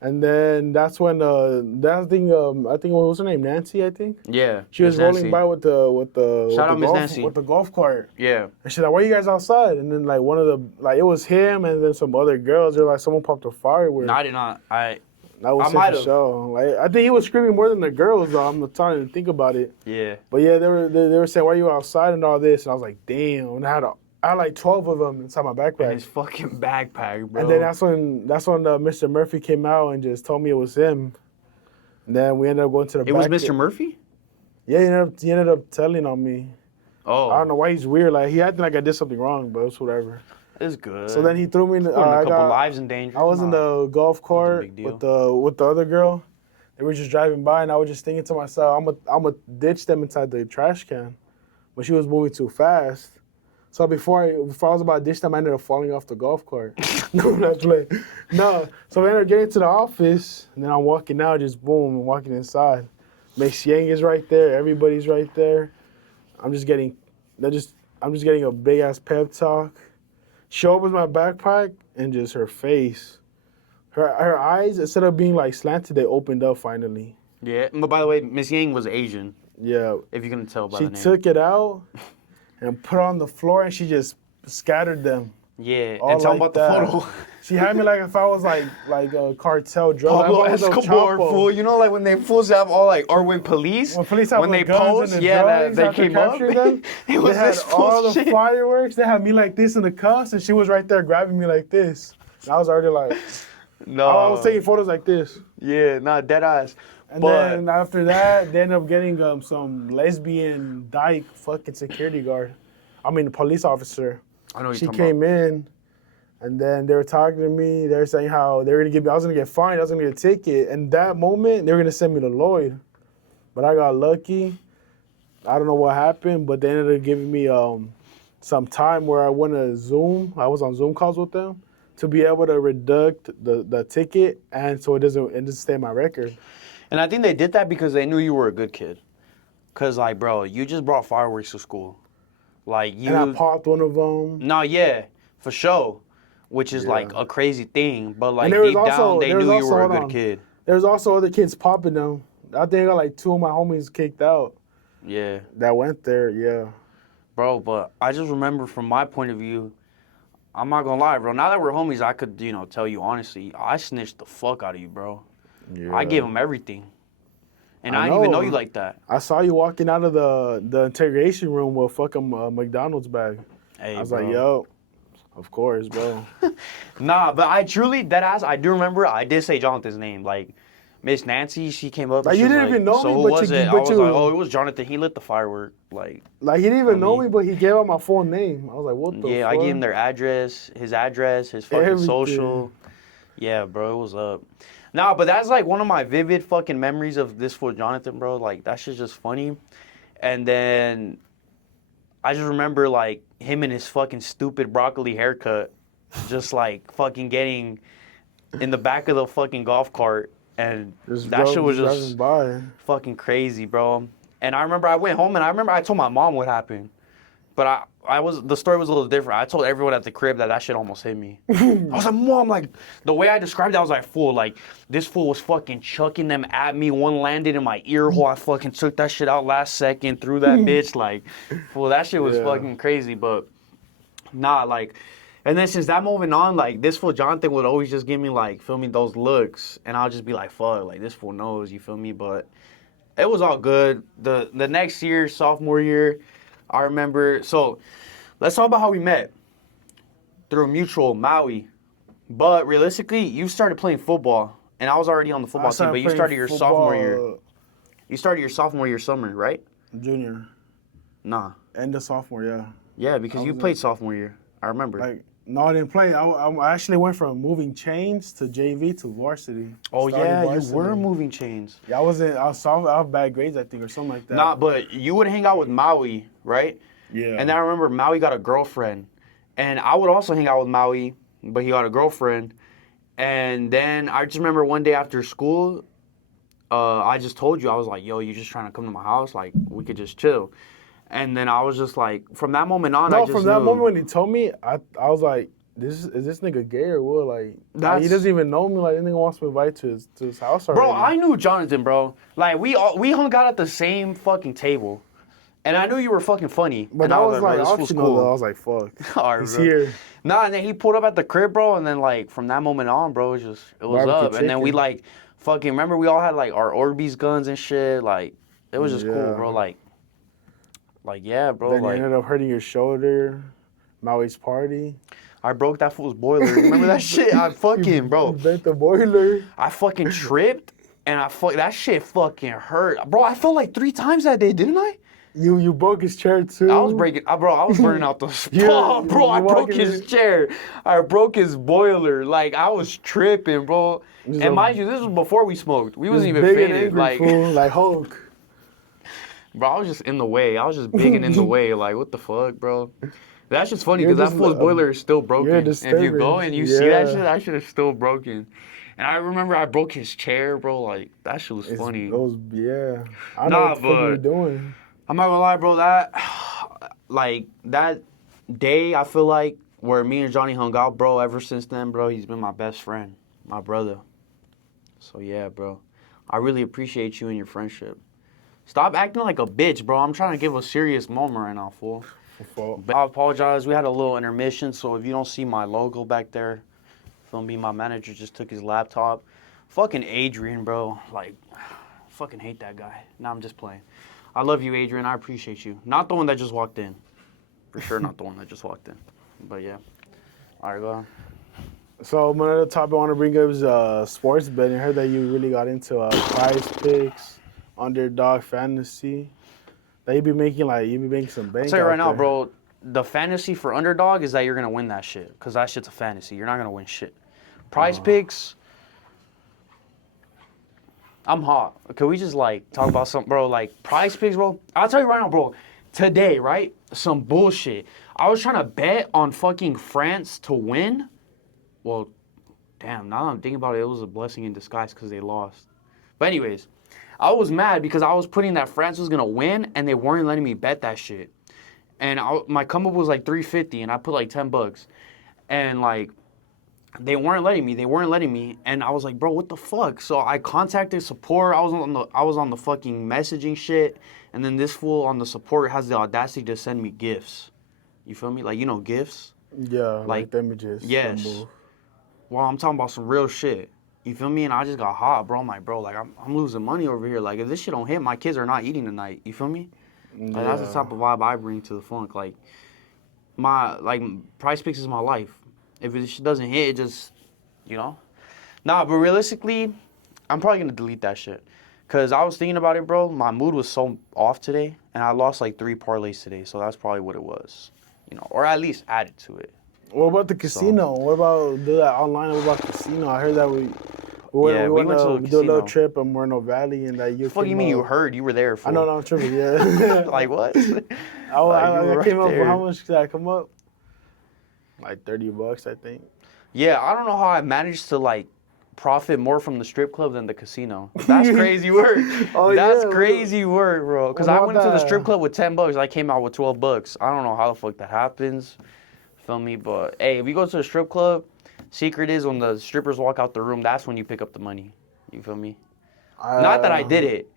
and then that's when I think what was her name, Nancy, I think. yeah. She was Miss rolling Nancy. by with the Shout out Miss Nancy. with the golf cart. Yeah. And she's like, "Why are you guys outside?" And then like one of the it was him and then some other girls. They're like, someone popped a firework. No, I did not. That was I it might for have. sure. Like I think he was screaming more than the girls though. I'm not trying to think about it. Yeah. But yeah, they were saying, "Why are you outside?" and all this. And I was like, "Damn!" And I had like 12 of them inside my And backpack. his fucking backpack, bro. And then that's when Mr. Murphy came out and just told me it was him. And then we ended up going to the it was back. Mr. Murphy? Yeah, he ended up telling on me. Oh. I don't know why he's weird. Like he acted like I did something wrong, but it's whatever. It's good. So then he threw me in the Putting a I couple got- lives in danger. I was in the golf cart big deal. with the other girl. They were just driving by, and I was just thinking to myself, I'm gonna ditch them inside the trash can, but she was moving too fast. So before I was about to ditch them, I ended up falling off the golf cart. No, that's like no. So we ended up getting to the office, and then I'm walking out, just boom, I'm walking inside. Miss Yang is right there. Everybody's right there. I'm just getting a big ass pep talk. She opens my backpack and just her face. Her eyes, instead of being like slanted, they opened up finally. Yeah. But by the way, Miss Yang was Asian, Yeah. if you can tell by She the name. took it out and put it on the floor and she just scattered them. Yeah. All And tell him like about that. the photo. She had me like if I was like a cartel drug. Pablo like, if I was El Escobar, Chapo. fool. You know, like when they fools have all like, or when police, When police have when the they guns pose, and the yeah, drugs they after came up. capturing them, It was they had this all the bullshit. fireworks. They had me like this in the cuffs, and she was right there grabbing me like this. And I was already like, No. I was taking photos like this. Yeah, not dead eyes. And But then after that, they ended up getting some lesbian dyke fucking security guard. I mean, police officer. I know what She you're talking came in, and then they were talking to me. They were saying how they were gonna give me, I was gonna get fined, I was gonna get a ticket. And that moment, they were gonna send me to Lloyd, but I got lucky. I don't know what happened, but they ended up giving me some time where I went to Zoom. I was on Zoom calls with them to be able to reduct the ticket, and so it doesn't stay in my record. And I think they did that because they knew you were a good kid. Cause like, bro, you just brought fireworks to school. Like you. And I popped one of them. No, yeah, for sure. Which is like a crazy thing, but like there was deep down, also- they there was knew you also- were a hold good on. kid. There's also other kids popping them. I think I got like 2 of my homies kicked out Yeah, that went there, yeah. bro. But I just remember from my point of view, I'm not gonna lie, bro. Now that we're homies, I could, tell you honestly, I snitched the fuck out of you, bro. I gave him everything, and I didn't even know you like that. I saw you walking out of the interrogation room with fucking McDonald's bag. Hey, I was bro. like, yo, of course, bro. Nah, but I truly, deadass, I do remember, I did say Jonathan's name. Like, Miss Nancy, she came up. And Like, she you was didn't even know so me, who but was you- it? I but was you- like, oh, it was Jonathan. He lit the firework. Like, Like, he didn't even know mean- me, but he gave out my full name. I was like, what the yeah, fuck? I gave him their address, his fucking Everything. social. Yeah, bro, it was up. Nah, but that's like one of my vivid fucking memories of this for Jonathan, bro. Like, that shit's just funny. And then I just remember like him and his fucking stupid broccoli haircut, just like fucking getting in the back of the fucking golf cart, and that shit was just driving by. fucking crazy, bro. And I remember I went home and I told my mom what happened, but the story was a little different. I told everyone at the crib that shit almost hit me. I was like, Mom, like, the way I described it, I was like, fool, like, this fool was fucking chucking them at me. One landed in my ear hole. I fucking took that shit out last second, threw that bitch, like, fool, that shit was fucking crazy, but, nah, like, and then since that moment on, like, this fool Jonathan would always just give me, like, feel me, those looks, and I'll just be like, fuck, like, this fool knows, you feel me, but it was all good. The next year, sophomore year, I remember, so let's talk about how we met. Through a mutual, Maui. But realistically, you started playing football, and I was already on the football team, but you started your sophomore year. You started your sophomore year summer, right? Junior. Nah. End of sophomore, yeah. Yeah, because you played sophomore year. I remember. Like, no, I didn't play. I actually went from moving chains to JV to varsity. Oh, yeah, varsity. you were moving chains. Yeah, I have bad grades, I think, or something like that. Nah, but you would hang out with Maui, right? Yeah. And then I remember Maui got a girlfriend. And I would also hang out with Maui, but he got a girlfriend. And then I just remember one day after school, I just told you, I was like, yo, you just trying to come to my house? Like, we could just chill. And then I was just like, from that moment on, I just from that knew. moment when he told me, I was like, is this nigga gay or what? Like, he doesn't even know me. Like, this nigga wants me to invite to his house already. Bro, I knew Jonathan, bro. Like, we hung out at the same fucking table. And I knew you were fucking funny. But and that I was like bro, this was optional, cool. though. I was like, fuck. All right, He's bro. here. Nah, and then he pulled up at the crib, bro, and then, like, from that moment on, bro, it was Barbecue up. And then we, chicken. like, fucking, remember we all had, like, our Orbeez guns and shit? Like, it was just cool, bro. Like, yeah, bro. Then like, you ended up hurting your shoulder. Maui's party. I broke that fool's boiler. Remember that shit? I fucking, bro. You bent the boiler. I fucking tripped, and that shit fucking hurt. Bro, I fell like 3 times that day, didn't I? You broke his chair too. I was burning out the spot, Yeah, bro. I you broke walking his in. chair. I broke his boiler. Like, I was tripping, bro. Just And a- mind you, this was before we smoked. We wasn't Just even big and faded. angry, Like, fool, like Hulk. bro, I was just in the way. I was just bigging in the way. Like, what the fuck, bro? That's just funny You're because that just fool's a- boiler is still broken. you're a And if you go disturbance. and you see Yeah. that shit is still broken. And I remember I broke his chair, bro. Like, that shit was funny. Yeah. I know Nah, what the fuck you were but- doing. I'm not gonna lie, bro. That day, I feel like where me and Johnny hung out, bro. Ever since then, bro, he's been my best friend, my brother. So yeah, bro, I really appreciate you and your friendship. Stop acting like a bitch, bro. I'm trying to give a serious moment right now, fool. But I apologize. We had a little intermission, so if you don't see my logo back there, feel me? My manager just took his laptop. Fucking Adrian, bro. Like, fucking hate that guy. Nah, I'm just playing. I love you, Adrian. I appreciate you. Not the one that just walked in. For sure, not the one that just walked in. But yeah. All right, go on. So another topic I want to bring up is sports betting. I heard that you really got into prize picks, underdog fantasy. That you be making some bank. I'll tell you out right now, there. bro. The fantasy for underdog is that you're gonna win that shit, cause that shit's a fantasy. You're not gonna win shit. Prize picks. I'm hot. Can we just like talk about something, bro? Like prize picks, bro. I'll tell you right now, bro. Today, right? Some bullshit. I was trying to bet on fucking France to win. Well, damn. Now that I'm thinking about it, it was a blessing in disguise because they lost. But anyways, I was mad because I was putting that France was gonna win, and they weren't letting me bet that shit. And my come up was like $350, and I put like $10, and like. They weren't letting me, and I was like, bro, what the fuck? So I contacted support. I was on the fucking messaging shit, and then this fool on the support has the audacity to send me gifts. You feel me? Like, you know, gifts? Yeah, like the images. Yes. Well, I'm talking about some real shit. You feel me? And I just got hot, bro. I'm like, bro, like I'm losing money over here. Like, if this shit don't hit, my kids are not eating tonight. You feel me? Like, that's the type of vibe I bring to the funk. Like, Prize Picks is my life. If it shit doesn't hit, it just, you know? Nah, but realistically, I'm probably going to delete that shit. Because I was thinking about it, bro. My mood was so off today, and I lost like 3 parlays today. So that's probably what it was. You know, or at least added to it. What about the casino? What about do that online? What about casino? I heard that we went to a we do a little casino. trip in Moreno Valley, and that you. What the fuck do you mean you heard? You were there for I know, I'm tripping. Yeah. Like, what? I came up. there. How much did I come up? Like $30, I think. Yeah, I don't know how I managed to, like, profit more from the strip club than the casino. That's crazy work. Oh, That's yeah, crazy work, bro. Because What I about went to the that? strip club with $10. I came out with $12. I don't know how the fuck that happens. Feel me? But hey, if you go to the strip club, secret is when the strippers walk out the room, that's when you pick up the money. You feel me? Not that I did it.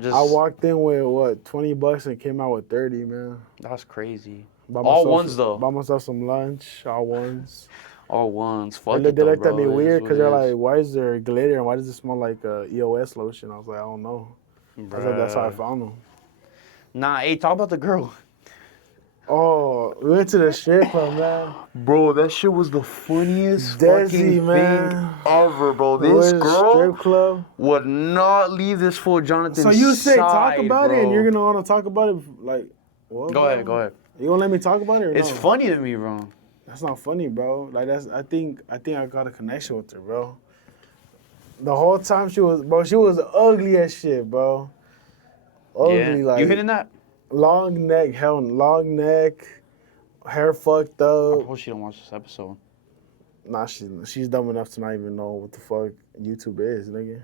Just I walked in with what, $20 and came out with 30, man. that's crazy. Bought All myself ones some- though. Bought myself some lunch, all ones. All ones. They, Fuck look- it they though, looked at me bro. It is weird what because it they're is. like, why is there glitter and why does it smell like EOS lotion? I was like, I don't know. I was like, that's how I Bruh. found them. Nah, hey, talk about the girl. Oh, we went to the strip club, man. Bro, that shit was the funniest Desi, fucking man. thing ever, bro. We This went to the girl strip club. would not leave this fool Jonathan. So you say talk side, about bro. it and you're gonna want to talk about it like what? Go bro? ahead, go ahead. You gonna let me talk about it or It's no? funny to me, bro. That's not funny, bro. Like I think I got a connection with her, bro. The whole time she was ugly as shit, bro. Ugly, Yeah. like You hitting that? long neck, hair fucked I up. hope she don't watch this episode. Nah, she's dumb enough to not even know what the fuck YouTube is, nigga.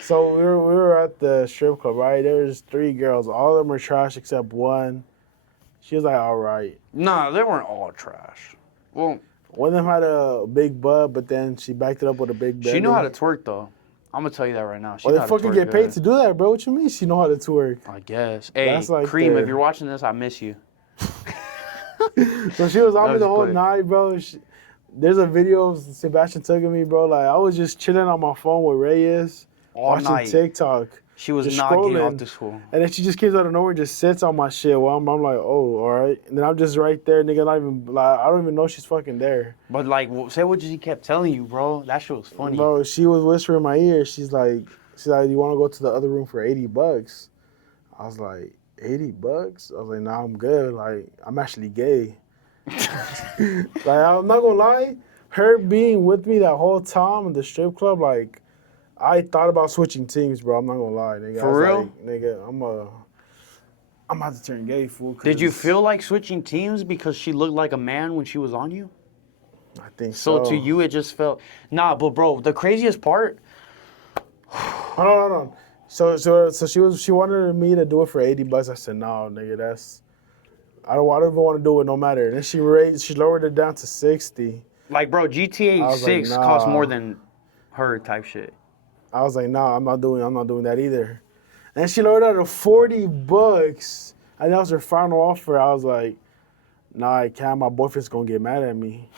So we were at the strip club, right? There's 3 girls. All of them are trash except one. She was like, all right. Nah, they weren't all trash. Well, One of them had a big butt, but then she backed it up with a big belly. she knew how to twerk though. I'm gonna tell you that right now. She Well, knew they how to fucking twerk get paid good. to do that, bro. What you mean she know how to twerk? I guess. Hey, That's like Cream, the- if you're watching this, I miss you. So she was on That me was the whole quick. night, bro. There's a video of Sebastian taking me, bro. Like, I was just chilling on my phone with Reyes, All watching night. TikTok. She was just not getting scrolling. off this fool. And then she just comes out of nowhere and just sits on my shit. Well, I'm like, oh, all right. And then I'm just right there, nigga. Not even, like, I don't even know she's fucking there. But like, say what she kept telling you, bro. That shit was funny. Bro, she was whispering in my ear. She's like, you want to go to the other room for $80? I was like, $80? I was like, nah, I'm good. Like, I'm actually gay. Like, I'm not gonna lie, her being with me that whole time in the strip club, like, I thought about switching teams, bro. I'm not gonna lie, nigga. For I was real? like, nigga, I'm about to turn gay, fool. Did you 'cause feel like switching teams because she looked like a man when she was on you? I think So so. to you, it just felt nah. But bro, the craziest part. Hold on. So she wanted me to do it for $80. I said, no, nigga, I don't even want to do it no matter. And then she lowered it down to 60. Like, bro, GTA I was like, 6 costs nah. more than her type shit. I was like, nah, I'm not doing that either. And she lowered it to $40. And that was her final offer. I was like, nah, I can't. My boyfriend's gonna get mad at me.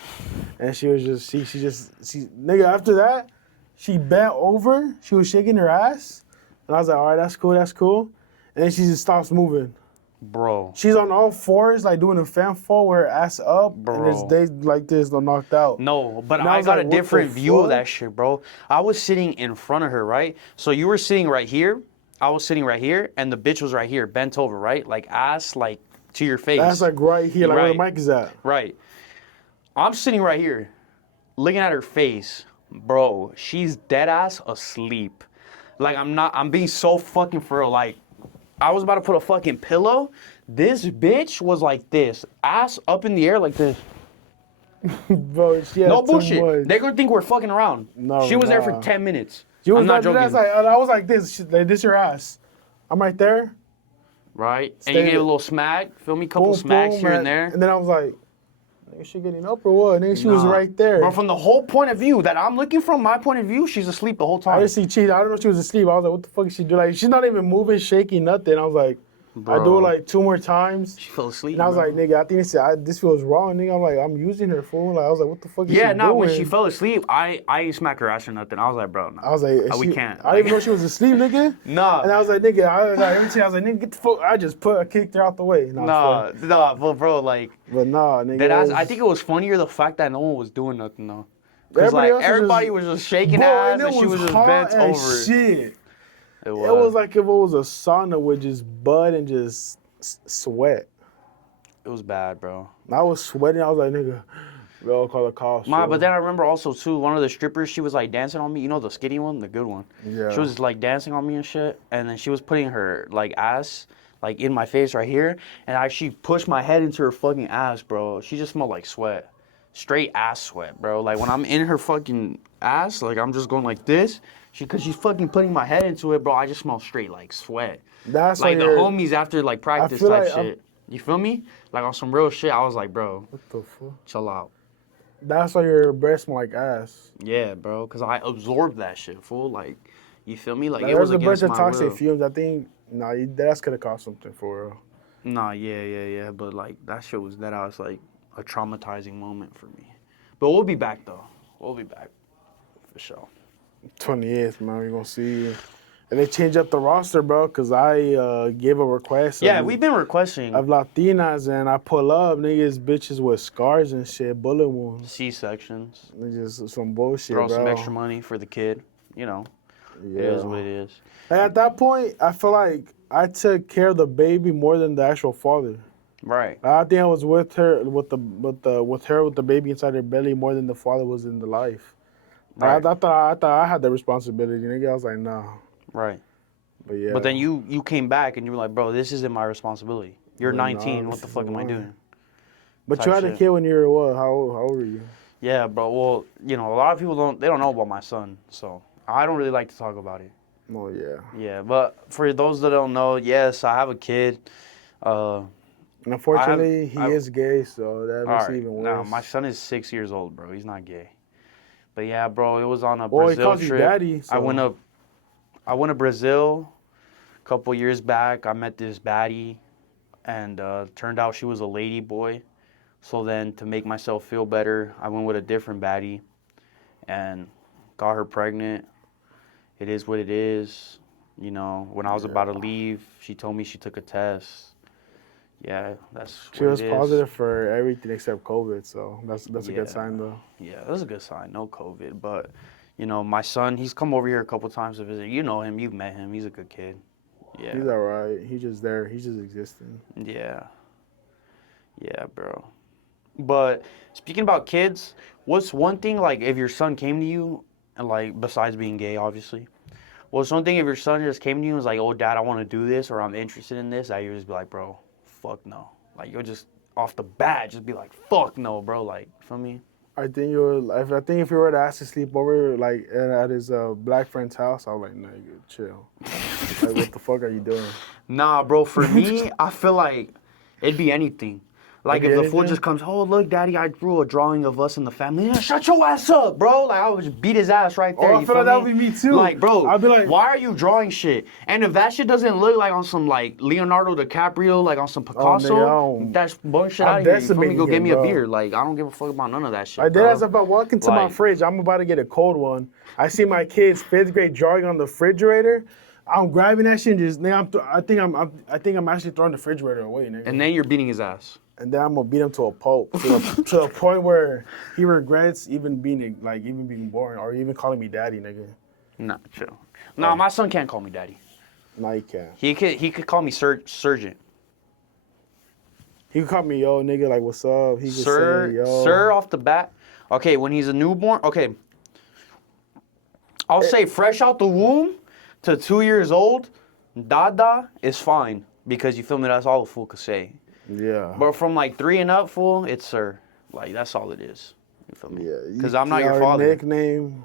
And she was just, she nigga, after that, she bent over. She was shaking her ass. And I was like, all right, that's cool. And then she just stops moving. Bro. She's on all fours, like doing a fan fall with her ass up. Bro. And there's days like this, they're knocked out. No, but And I was got like, a what the different view of fuck? that shit, bro. I was sitting in front of her, right? So you were sitting right here. I was sitting right here, and the bitch was right here, bent over, right? Like ass, like to your face. That's like right here, like where the Right. mic is at. Right. I'm sitting right here, looking at her face. Bro, she's dead ass asleep. Like, I'm being so fucking for real. Like, I was about to put a fucking pillow. This bitch was like this, ass up in the air like this. Bro, she had No too bullshit. much. They're gonna think we're fucking around. No, She was there for nah. 10 minutes. She was I'm not joking. I was like this. Like, this your ass. I'm right there. Right? And you Stay- gave a little smack. Feel me? Couple Boom, smacks boom, here and man. there. And then I was like, nigga, she getting up or what? Nigga, she was Nah. right there. Bro, from the whole point of view that I'm looking from, my point of view, she's asleep the whole I time. didn't see cheat. I don't know if she was asleep. I was like, what the fuck is she doing? Like, she's not even moving, shaking, nothing. I was like, I do Bro. it like 2 more times. She fell asleep. And I was bro. like, nigga, I think this feels wrong, nigga. I'm like, I'm using her, fool. Like, I was like, what the fuck is she Yeah, doing? no, when she fell asleep, I didn't smack her ass or nothing. I was like, bro, no. I was like, we can't. I didn't even know she was asleep, nigga. Nah. And I was like, nigga, every time I was like, nigga, get the fuck. I kicked her out the way. Nah, but bro, like, But nah, nigga. that ass, it I was- think it was funnier the fact that no one was doing nothing though. Cause Everybody like else was everybody just- was just shaking Bro, ass it and she was just hot bent as over. Shit. It It was like if it was a sauna with just blood and just sweat. It was bad, bro. I was sweating. I was like, nigga, bro, call the cops. Ma, bro. but then I remember also too, one of the strippers, she was like dancing on me. You know the skinny one, the good one. Yeah. She was like dancing on me and shit, and then she was putting her like ass like in my face right here, and she pushed my head into her fucking ass, bro. She just smelled like sweat. straight ass sweat, bro. Like when I'm in her fucking ass, like I'm just going like this. Cause she's fucking putting my head into it, bro. I just smell straight like sweat. That's why Like the you're. homies after like practice feel type like shit. You feel me? Like on some real shit. I was like, bro, What the fuck? chill out. That's why your breath smell like ass. Yeah, bro. Cause I absorbed that shit, fool. Like, you feel me? Like Like, it was there's a bunch against of my toxic will. fumes. I think, that's gonna cause something for real. Nah, yeah. But like that shit was that I was like a traumatizing moment for me. But we'll be back though. We'll be back for sure. 28th, man. We're gonna see. And they changed up the roster, bro, because I gave a request Yeah, of, we've been requesting of Latinas, and I pull up, niggas, bitches with scars and shit, bullet wounds. C-sections. It's just some bullshit, Throw bro. some extra money for the kid. You know, Yeah. it is what it is. And at that point, I feel like I took care of the baby more than the actual father. Right. I think I was with her with the baby inside her belly more than the father was in the life. Right. I thought I had the responsibility, nigga. I was like, nah. Right. But yeah. But then you came back and you were like, bro, this isn't my responsibility. You're Nah, 19. What this the is fuck am I mine. doing? But type you had a shit. kid when you were what? How old were you? Yeah, bro. Well, you know, a lot of people don't know about my son, so I don't really like to talk about it. Oh yeah. Yeah, but for those that don't know, yes, I have a kid. And unfortunately, he I- is gay, so that makes All it right. even worse. Now, my son is 6 years old, bro. He's not gay. But yeah, bro, it was on a Well, he Brazil calls you trip. daddy. So. I went to Brazil a couple years back. I met this baddie, and turned out she was a lady boy. So then, to make myself feel better, I went with a different baddie, and got her pregnant. It is what it is. You know, when I was about to leave, she told me she took a test. Yeah, that's She what was it is. positive for everything except COVID, so that's a Yeah. good sign though. Yeah, that's a good sign. No COVID, but you know, my son, he's come over here a couple times to visit. You know him. You've met him. He's a good kid. Yeah. He's alright. He's just there. He's just existing. Yeah. Yeah, bro. But speaking about kids, what's one thing, like, if your son came to you, and like, besides being gay, obviously, what's one thing if your son just came to you and was like, oh, dad, I want to do this, or I'm interested in this, that you just be like, bro, fuck no. Like, you'll just, off the bat, just be like, fuck no, bro. Like, feel me? I think if you were to ask to sleep over like at his black friend's house, I was like, nigga, chill. Like, what the fuck are you doing? Nah, bro, for me, I feel like it'd be anything. Like, It'd if be the fool anything? just comes, oh, look, daddy, I drew a drawing of us in the family. Yeah, shut your ass up, bro. Like, I would just beat his ass right there. Oh, I you feel like me? that would be me too. Like, bro, I'd be like, why are you drawing shit? And if that shit doesn't look like on some, like, Leonardo DiCaprio, like on some Picasso, nigga, that's bullshit I'm out of here. You feel me? decimating Go get him, me a bro. beer. Like, I don't give a fuck about none of that shit, I did bro. as if I walk into my Like- fridge, I'm about to get a cold one. I see my kid's 5th grade drawing on the refrigerator. I'm grabbing that shit and just, nigga, I think I'm actually throwing the refrigerator away, nigga. And then you're beating his ass. And then I'm gonna beat him to a pulp, to a point where he regrets even being born or even calling me daddy, nigga. Nah, chill. Nah, my son can't call me daddy. No, he can't. He could call me surgeon. He could call me yo, nigga, like what's up? He could Sir, say yo. sir, off the bat. Okay, when he's a newborn. Okay, I'll say fresh out the womb to 2 years old, Dada is fine because you feel me. That's all the fool could say. Yeah. But from like 3 and up, fool, it's sir. Like that's all it is. You feel me? Yeah. Because I'm not your or father. Nickname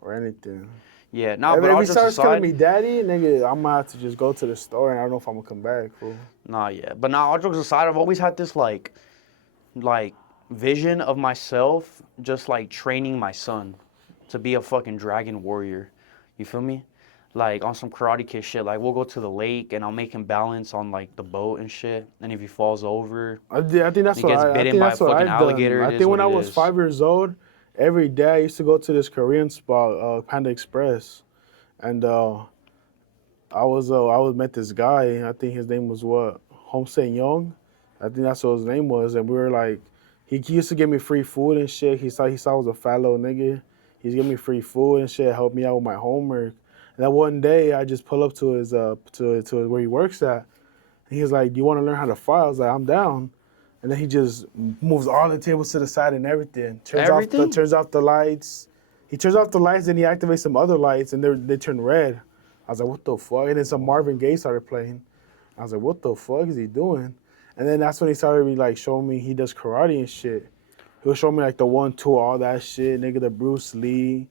or anything. Yeah, nah, If but all he jokes starts calling aside, me daddy, nigga, I'm gonna have to just go to the store and I don't know if I'm gonna come back, fool. nah, yeah. But nah, all jokes aside, I've always had this like vision of myself just like training my son to be a fucking dragon warrior. You feel me? Like on some Karate Kid shit. Like we'll go to the lake and I'll make him balance on like the boat and shit. And if he falls over, I think that's He what gets I bitten think by that's a what fucking I've alligator, done. it I is think when what I it was is. 5 years old, every day I used to go to this Korean spot, Panda Express, and I met this guy. I think his name was what, Hong Se Young. I think that's what his name was, and we were like, he used to give me free food and shit. He saw I was a fat little nigga. He's giving me free food and shit, help me out with my homework. And then one day I just pull up to his to where he works at. And he's like, "Do you want to learn how to fly?" I was like, "I'm down." And then he just moves all the tables to the side and everything. Everything? Turns off the lights. He turns off the lights, then he activates some other lights, and they turn red. I was like, "What the fuck?" And then some Marvin Gaye started playing. I was like, "What the fuck is he doing?" And then that's when he started like showing me he does karate and shit. He'll show me like the 1-2, all that shit, nigga. The Bruce Lee.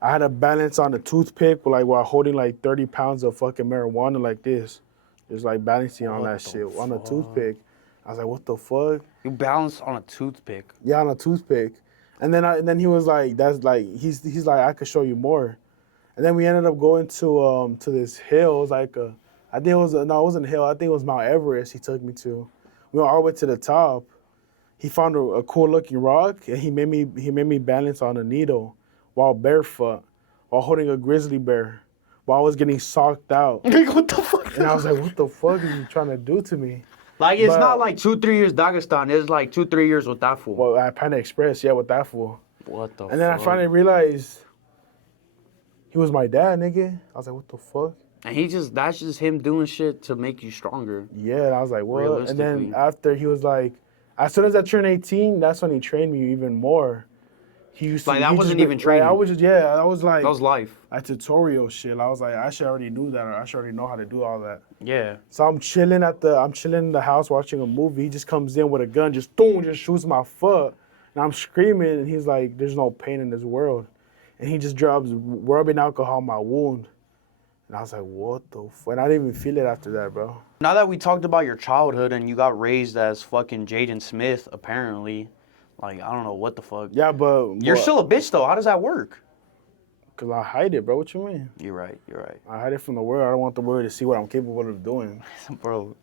I had a balance on the toothpick, while holding like 30 pounds of fucking marijuana like this, just like balancing on What that the shit on the fuck? toothpick. I was like, what the fuck? You balanced on a toothpick. Yeah, on a toothpick. And then he was like, that's like he's like, I could show you more. And then we ended up going to this hill. It was like I think it was no, it wasn't a hill. I think it was Mount Everest. He took me to. We went all the way to the top. He found a cool looking rock, and he made me balance on a needle while barefoot, while holding a grizzly bear, while I was getting socked out. What the fuck? And I was like, what the fuck are you trying to do to me? Like, it's But- not like 2-3 years Dagestan. It's like 2-3 years with that fool. Well, at Panda Express, yeah, with that fool. What the fuck? And then I finally realized he was my dad, nigga. I was like, what the fuck? And that's just him doing shit to make you stronger. Yeah, and I was like, what? And then Realistically. after he was like, as soon as I turned 18, that's when he trained me even more. He used to Like, that he wasn't just- even training. I was just I was like That was life. a tutorial shit. I was like, I should already do that, or I should already know how to do all that. Yeah. So I'm chilling in the house watching a movie. He just comes in with a gun, just boom, just shoots my foot, and I'm screaming. And he's like, "There's no pain in this world," and he just drops rubbing alcohol on my wound. And I was like, "What the fuck?" And I didn't even feel it after that, bro. Now that we talked about your childhood and you got raised as fucking Jaden Smith, apparently, like, I don't know what the fuck. Yeah, but You're still a bitch, though. How does that work? because I hide it, bro. What you mean? You're right. You're right. I hide it from the world. I don't want the world to see what I'm capable of doing. Bro,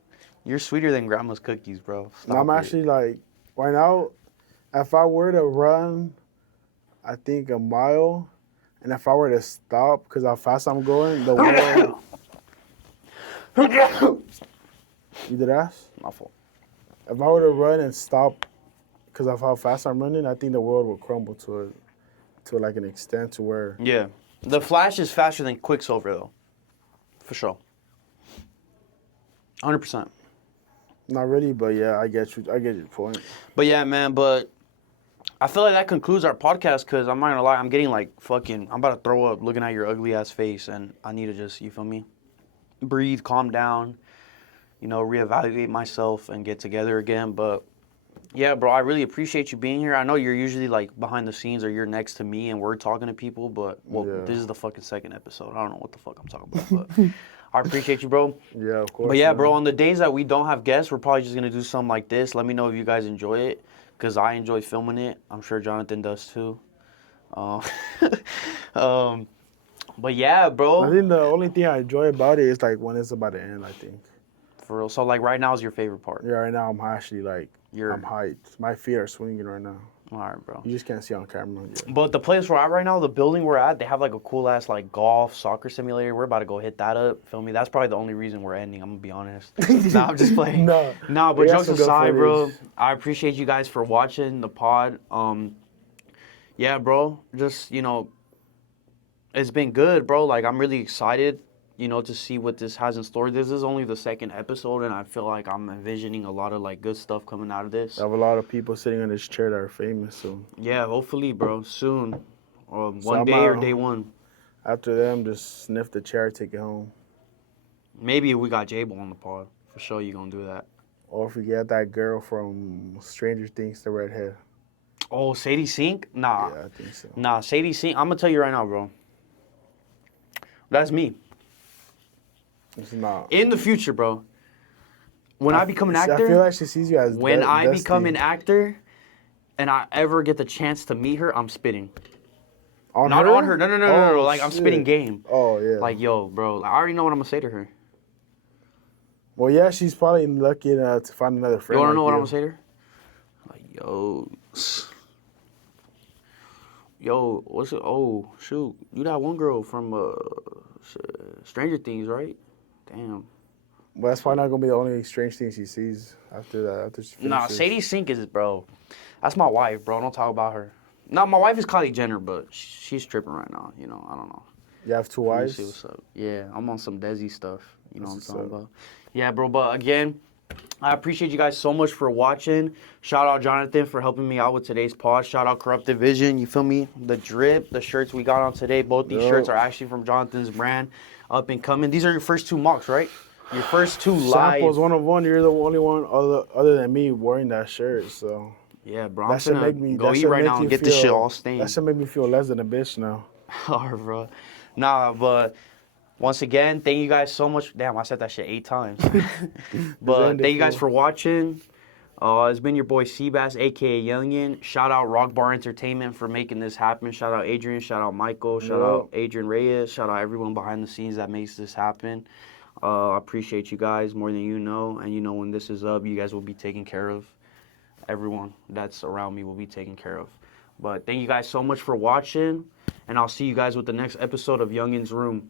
you're sweeter than grandma's cookies, bro. And I'm Stop it. actually like, right now, if I were to run, I think a mile, and if I were to stop because how fast I'm going, the world. You did ask? My fault. If I were to run and stop because of how fast I'm running, I think the world would crumble to like an extent to where. Yeah. The Flash is faster than Quicksilver, though. For sure. 100%. Not really, but yeah, I get you. I get your point. But yeah, man, but I feel like that concludes our podcast because I'm not going to lie, I'm getting like fucking, I'm about to throw up looking at your ugly ass face and I need to just, you feel me? Breathe, calm down, reevaluate myself and get together again. But yeah, bro, I really appreciate you being here. I know you're usually like behind the scenes or you're next to me and we're talking to people, but Yeah. This is the fucking second episode. I don't know what the fuck I'm talking about, but I appreciate you, bro. Yeah, of course. But yeah, man. bro, on the days that we don't have guests, we're probably just going to do something like this. Let me know if you guys enjoy it because I enjoy filming it. I'm sure Jonathan does too. But yeah, I bro. think the only thing I enjoy about it is like when it's about to end, I think. For real. So like right now is your favorite part. Yeah, right now I'm actually like, I'm hyped. My feet are swinging right now. All right, bro. You just can't see on camera. Yeah. But the place we're at right now, the building we're at, they have like a cool ass like golf soccer simulator. We're about to go hit that up. Feel me? That's probably the only reason we're ending. I'm gonna be honest. Nah, I'm just playing. No. But We got jokes some good aside, bro, footage. I appreciate you guys for watching the pod. Yeah, bro, just it's been good, bro. Like I'm really excited, to see what this has in store. This is only the second episode, and I feel like I'm envisioning a lot of like good stuff coming out of this. I have a lot of people sitting in this chair that are famous, so Yeah, hopefully, bro, soon. One I'm day or out. day one. after them, just sniff the chair, take it home. Maybe if we got Jable on the pod, for sure you gonna do that. Or if we get that girl from Stranger Things, the redhead. Oh, Sadie Sink? Nah. Yeah, I think so. Nah, Sadie Sink, I'm gonna tell you right now, bro. That's me. It's not. In the future, bro. When I become an I actor, feel like she sees you as when I Dusty. become an actor and I ever get the chance to meet her, I'm spitting. On Not her? on her. No. Oh, Like, I'm spitting shit. game. Oh, yeah. Like, yo, bro, I already know what I'm gonna say to her. Well, yeah, she's probably lucky to find another You friend. wanna like know what I'm you. gonna say to her? Like, yo, what's it? Oh, shoot, you that one girl from Stranger Things, right? Damn. Well, that's probably not gonna be the only strange thing she sees after that. After she Nah, finishes. Sadie Sink is, bro. That's my wife, bro. Don't talk about her. No, my wife is Kylie Jenner, but she's tripping right now. I don't know. You have two Let me wives. see what's up. Yeah, I'm on some Desi stuff. You know That's what I'm what's talking about? Yeah, bro. But again, I appreciate you guys so much for watching. Shout out Jonathan for helping me out with today's pod. Shout out Corrupted Vision. You feel me? The drip, the shirts we got on today. Both these Yo. shirts are actually from Jonathan's brand, up and coming. These are your first two mocks, right? Your first two live. Samples 1 of 1. You're the only one other than me wearing that shirt. So Yeah, bro. I'm That should finna make me. go That eat should right make now you and get feel. this shit all That stained. should make me feel less than a bitch now. Alright, bro. Nah, but once again, thank you guys so much. Damn, I said that shit 8 times. But end it, thank you guys fool. for watching. It's been your boy Seabass, aka Youngin. Shout out Rock Bar Entertainment for making this happen. Shout out Adrian. Shout out Michael. Shout out Adrian Reyes. Shout out everyone behind the scenes that makes this happen. I appreciate you guys more than you know. And you know when this is up, you guys will be taken care of. Everyone that's around me will be taken care of. But thank you guys so much for watching. And I'll see you guys with the next episode of Youngin's Room.